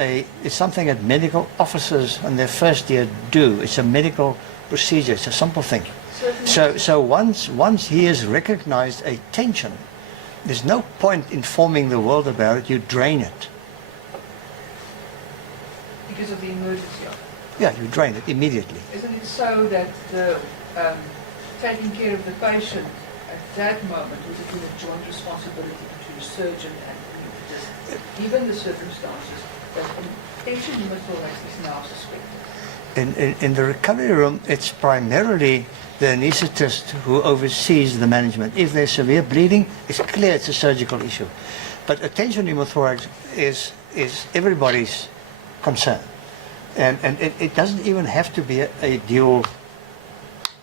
something that medical officers in their first year do. It's a medical procedure. It's a simple thing. So once he has recognized a tension, there's no point informing the world about it. You drain it. Because of the emergency of it. Yeah, you drain it immediately. Isn't it so that the taking care of the patient at that moment would have been a joint responsibility between the surgeon and the anaesthetist, given the circumstances that infection pneumothorax is now suspected? In the recovery room, it's primarily the anaesthetist who oversees the management. If there's severe bleeding, it's clear it's a surgical issue. But attention pneumothorax is everybody's concern. And it doesn't even have to be a dual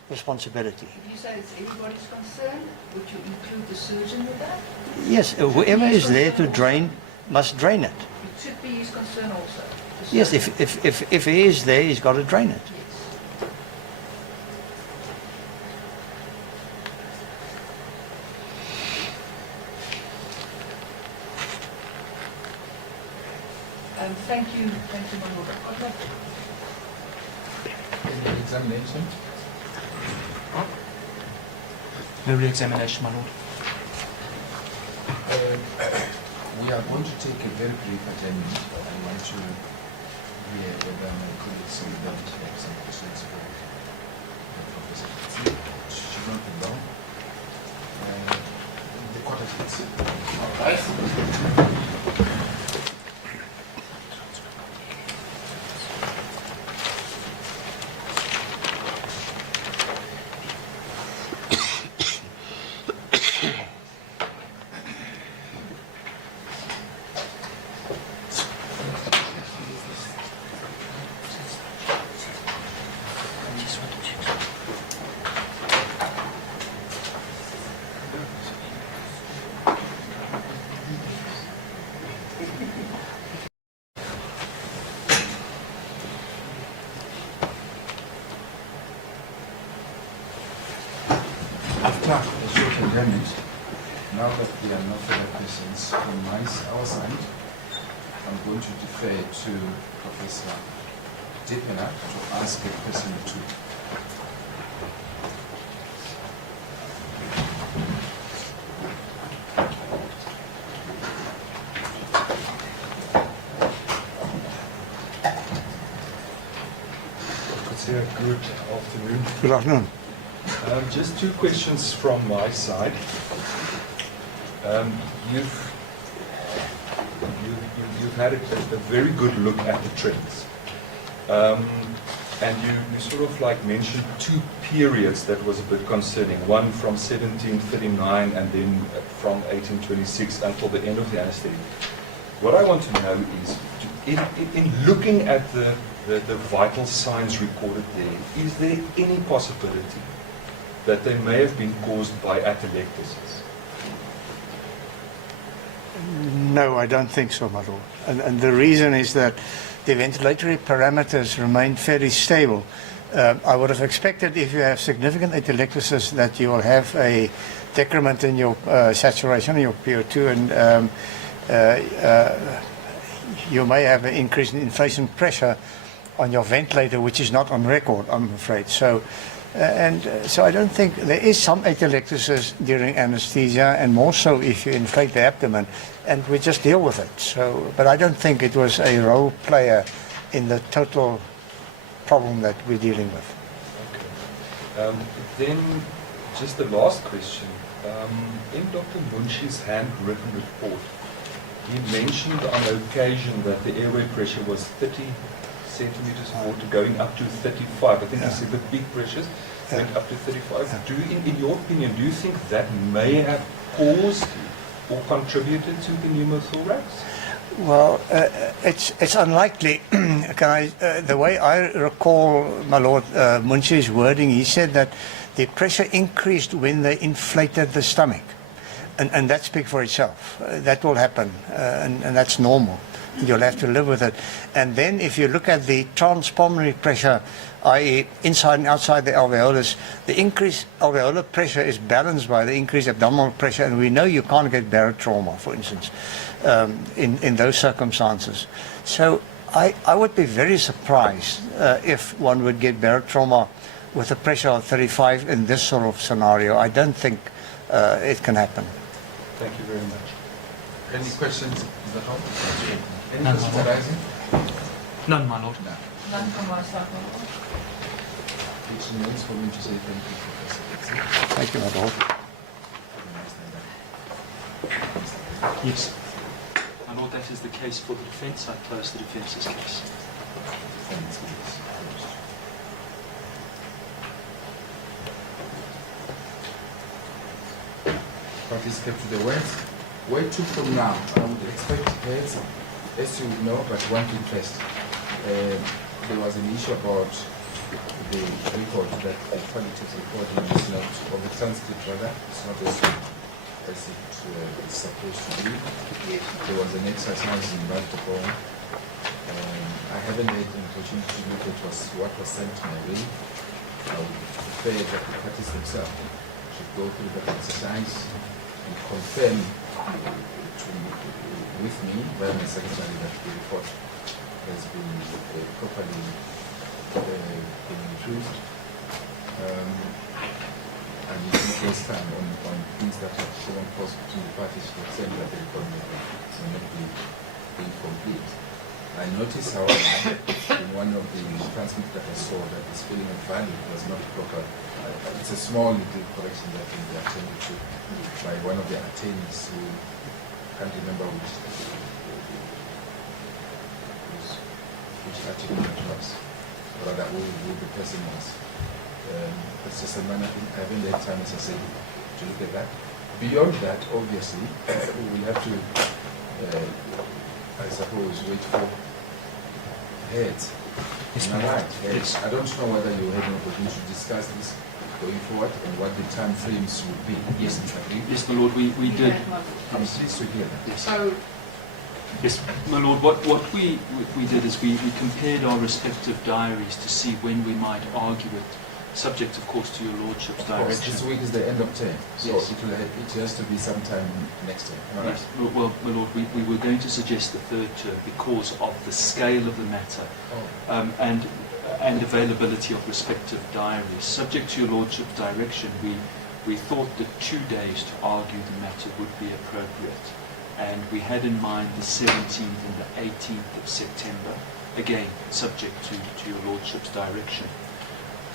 responsibility. If you say it's everybody's concern, would you include the surgeon with that? Yes, whoever is there to drain must drain it. It should be his concern also. the Yes, surgeon. if he is there, he's got to drain it. Yes. Thank you, my lord. Any examination? No re-examination, my lord. We are going to take a very brief adjournment. I want to hear whether my colleagues will want to have some questions for the Professor Coetzee. It should not be long. The court has been sit. All right. After a short adjournment, now that there are no further questions from our side, I'm going to defer to Professor Dipena to ask a question or two. Good afternoon. Good afternoon. Just two questions from my side. You've had a very good look at the trends. And you sort of like mentioned two periods that was a bit concerning. One from 1739 and then from 1826 until the end of the anesthetic. What I want to know is, in looking at the vital signs recorded there, is there any possibility that they may have been caused by atelectasis? No, I don't think so, my lord. And the reason is that the ventilatory parameters remain fairly stable. I would have expected if you have significant atelectasis that you will have a decrement in your saturation, in your PO2, and you may have an increase in inflation pressure on your ventilator, which is not on record, I'm afraid. So I don't think there is some atelectasis during anesthesia, and more so if you inflate the abdomen, and we just deal with it. So, but I don't think it was a role player in the total problem that we're dealing with. Okay. Then, just the last question. In Dr. Munchi's handwritten report, he mentioned on occasion that the airway pressure was 30 centimeters of water going up to 35. I think he said the peak pressures went up to 35. In your opinion, do you think that may have caused or contributed to the pneumothorax? Well, it's unlikely. The way I recall, my lord, Munchi's wording, he said that the pressure increased when they inflated the stomach. And that speaks for itself. That will happen, and that's normal. You'll have to live with it. And then if you look at the transpulmonary pressure, i.e. inside and outside the alveolus, the increased alveolar pressure is balanced by the increased abdominal pressure, and we know you can't get barotrauma, for instance, in those circumstances. So I would be very surprised if one would get barotrauma with a pressure of 35 in this sort of scenario. I don't think it can happen. Thank you very much. Any questions? Is that all? Any None, questions my lord. arising? None, my lord. No. None from my side, my lord. Which remains for me to say thank you, Professor Coetzee. Thank you, my lord. Have a nice day. Yes. My lord, that is the case for the defence. I close the defence's case. Thanks, please. Participate to the words. Where to from now? I would expect heads, as you know, but one thing first. There was an issue about the record that the qualitative recording is not, or the transcript rather, it's not as good as it is supposed to be. Yes. There was an exercise involved upon. I haven't had an opportunity to look at what was sent my way. I would prefer that the parties themselves should go through that exercise and confirm with me, via my secretary, that the report has been properly been improved. And it will waste time on things that have shown cause between the parties to accept that the report may not be incomplete. I noticed, however, in one of the transcripts that I saw that the spelling of value was not proper. It's a small little correction that will be attended to by one of the attorneys who can't remember which article it was, or rather who the person was. It's just a matter, I haven't had time, as I said, to look at that. Beyond that, obviously, we have to, I suppose, wait for heads. Yes, Am I ma'am. right? Heads. I don't know whether you had an opportunity to discuss this going forward and what the time frames would be. Yes, agree? Yes, my lord, we did. had, my lord. I'm pleased to hear that. Yes. So, Yes, my lord, what we did is we compared our respective diaries to see when we might argue it, subject, of course, to your lordship's Of course, direction. this week is the end of term, so Yes. it has to be sometime next term. All right. Yes, well, my lord, we were going to suggest the third term because of the scale of the matter Oh. and availability of respective diaries. Subject to your lordship's direction, we thought that 2 days to argue the matter would be appropriate. And we had in mind the 17th and the 18th of September, again, subject to your lordship's direction.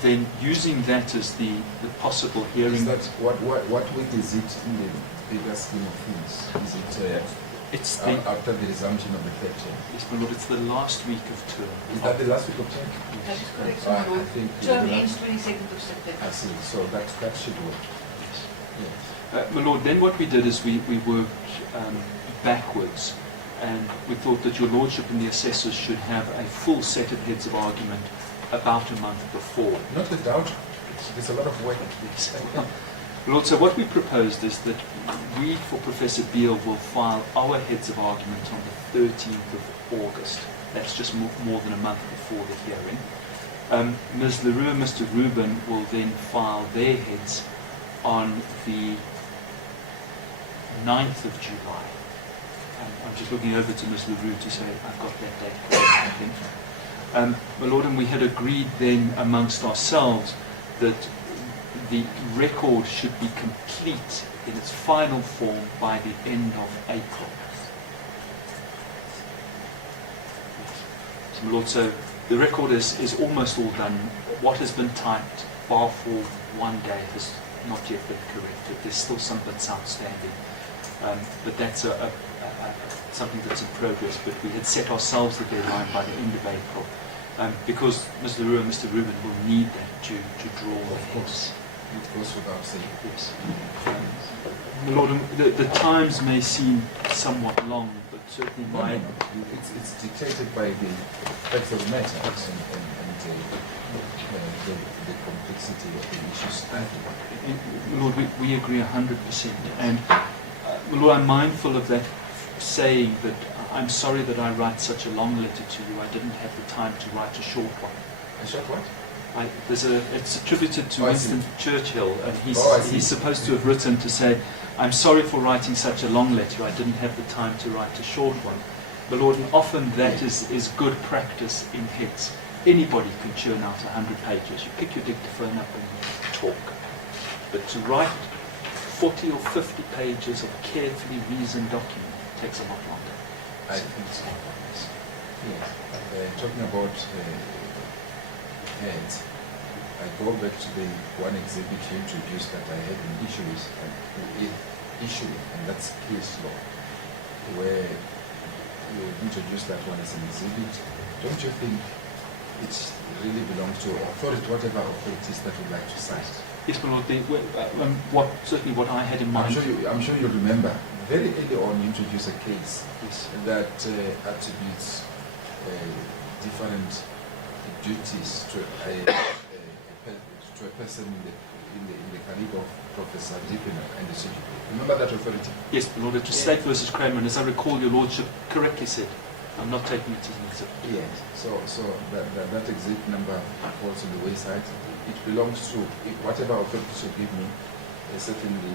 Then using that as the possible hearing... Is that, what week is it in the bigger scheme of things? Is it It's the, after the resumption of the third term? yes, my lord, it's the last week of term. Is that the last week of term? that is correct, I my lord. think Term the ends last- 22nd of September. I see, so that should work. Yes. Yes. My lord, then what we did is we worked backwards, and we thought that your lordship and the assessors should have a full set of heads of argument about a month before. Not a doubt, there's a lot of work. Yes. Lord, so what we proposed is that we, for Professor Beale, will file our heads of argument on the 13th of August. That's just more than a month before the hearing. Ms. LaRue and Mr. Rubin will then file their heads on the 9th of July. I'm just looking over to Ms. LaRue to say I've got that date correct, I think. My Lord, and we had agreed then amongst ourselves that the record should be complete in its final form by the end of April. So, my Lord, so the record is almost all done. What has been typed, bar for 1 day, has not yet been corrected. There's still some bits outstanding. But that's something that's in progress. But we had set ourselves the deadline by the end of April. Because Mr. LaRue and Mr. Rubin will need that to draw the Of course, it goes without saying. Yes. My Lord, the times may seem somewhat long, but certainly No, my... no, no. It's dictated by the facts of the matter and the complexity of the issues. My Lord, we agree 100%. And my Lord, I'm mindful of that saying that I'm sorry that I write such a long letter to you. I didn't have the time to write a short one. A short what? It's attributed to Oh, I see. Winston Churchill, and Oh, I see. he's supposed to have written to say, I'm sorry for writing such a long letter. I didn't have the time to write a short one. My Lord, and often that is good practice in heads. Anybody can churn out 100 pages. You pick your dictaphone up and you talk. But to write 40 or 50 pages of carefully reasoned document takes a lot longer. I think so. Yes. Talking about heads, I go back to the one exhibit you introduced that I had an issue with, and that's case law, where you introduced that one as an exhibit. Don't you think it really belongs to authority, whatever authorities that would like to cite? Yes, my lord. Certainly what I had in mind. I'm sure you remember very early on you introduced a case Yes. that attributes different duties to a person in the caliber of Professor Deepin and the CGP. Remember that authority? Yes, my lord. It was State versus Kramer, and as I recall, your lordship correctly said, I'm not taking it as an exhibit. Yes. So that exhibit number falls on the wayside. It belongs to whatever authority should give me. Certainly,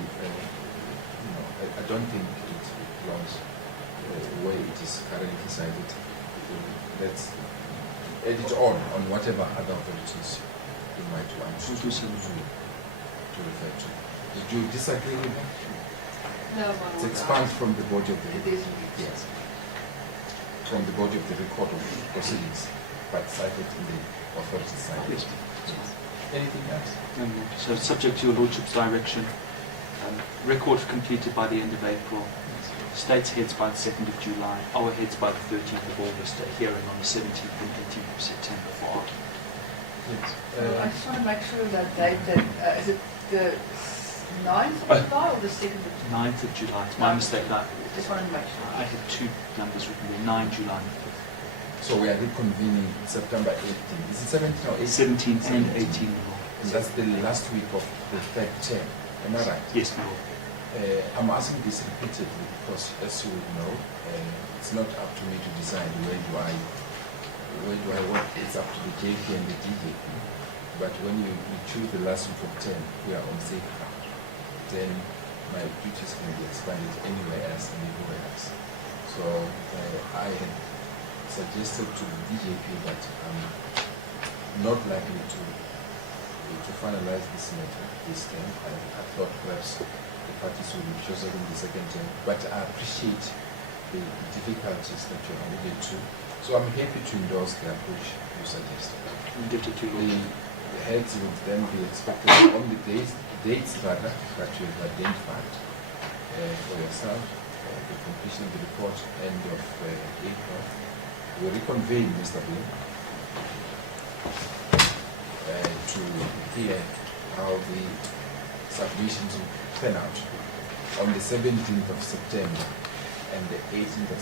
I don't think it belongs where it is currently cited. Let's add it on whatever other authorities you might want to refer to. Did you disagree with that? No, my lord. It expands from the body of the It is indeed. yes, from the body of the record of proceedings, but cited in the authority side. Yes. Anything else? No, my lord. So subject to your lordship's direction, record completed by the end of April, states heads by the 2nd of July, our heads by the 13th of August, a hearing on the 17th and 18th of September for argument. Yes. I just want to make sure that date, is it the 9th of July or the 2nd of July? 9th of July. It's my mistake. Just wanted to make sure. I had two numbers written there, 9 July and So we are reconvening September 18th. Is it 17th or 18th? 17th and 18th. And that's the last week of the third term. Am I right? Yes, my lord. I'm asking this repeatedly because, as you would know, it's not up to me to decide where do I work. It's up to the JP and the DJP. But when you choose the last week of term, we are on safe ground. Then my duties can be expanded anywhere else and everywhere else. So I had suggested to the DJP that I'm not likely to finalize this matter this term. I thought perhaps the parties will be chosen in the second term, but I appreciate the difficulties that you alluded to. So I'm happy to endorse the approach you suggested. The heads would then be expected on the dates rather that you have identified for yourself, the completion of the report end of April. We'll reconvene, Mr. Beale, to hear how the submissions will turn out on the 17th of September and the 18th of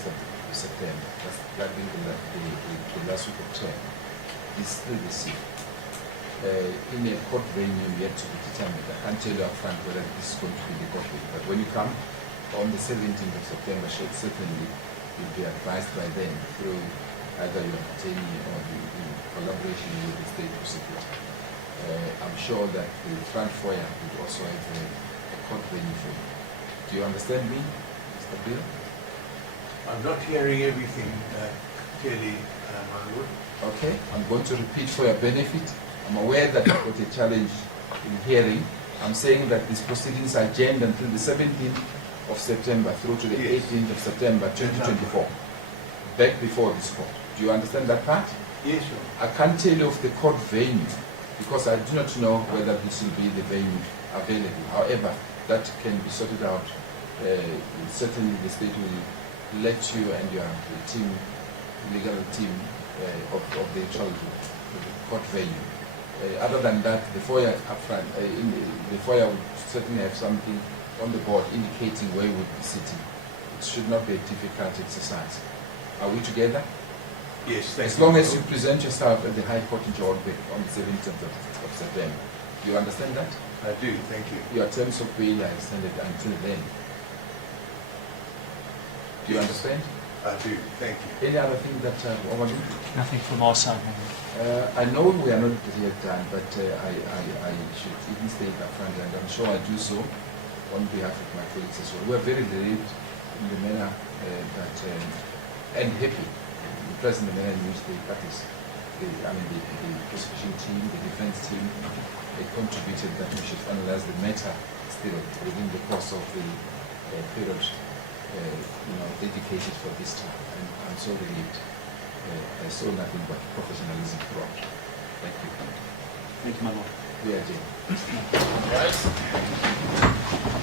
September. That's the last week of term. Is still the same. In a court venue yet to be determined. I can't tell you upfront whether this is going to be the court venue, but when you come on the 17th of September, certainly you'll be advised by then through either your attorney or the collaboration with the state prosecutor. I'm sure that the front foyer would also have a court venue for you. Do you understand me, Mr. Beale? I'm not hearing everything clearly, my lord. Okay, I'm going to repeat for your benefit. I'm aware that I've got a challenge in hearing. I'm saying that these proceedings are adjourned until the 17th of September through to the 18th of September 2024. Back before this court. Do you understand that part? Yes, sir. I can't tell you of the court venue because I do not know whether this will be the venue available. However, that can be sorted out. Certainly the state will let you and your team, legal team of the child, court venue. Other than that, the foyer up front, the foyer would certainly have something on the board indicating where you would be sitting. It should not be a difficult exercise. Are we together? Yes, thank you. As long as you present yourself at the High Court in Joburg on the 17th of September. Do you understand that? I do, thank you. Your terms of bail are extended until then. Do you understand? I do, thank you. Any other thing that overlooked? Nothing from our side, my lord. I know we are not yet done, but I should even state that front, and I'm sure I do so on behalf of my colleagues as well. We are very relieved in the manner and happy, impressed in the manner in which the parties, the prosecution team, the defense team, they contributed that we should analyze the matter still within the course of the period dedicated for this time. And I'm so relieved. I saw nothing but professionalism throughout. Thank you. Thank you, my lord. Yeah, Jane. Right.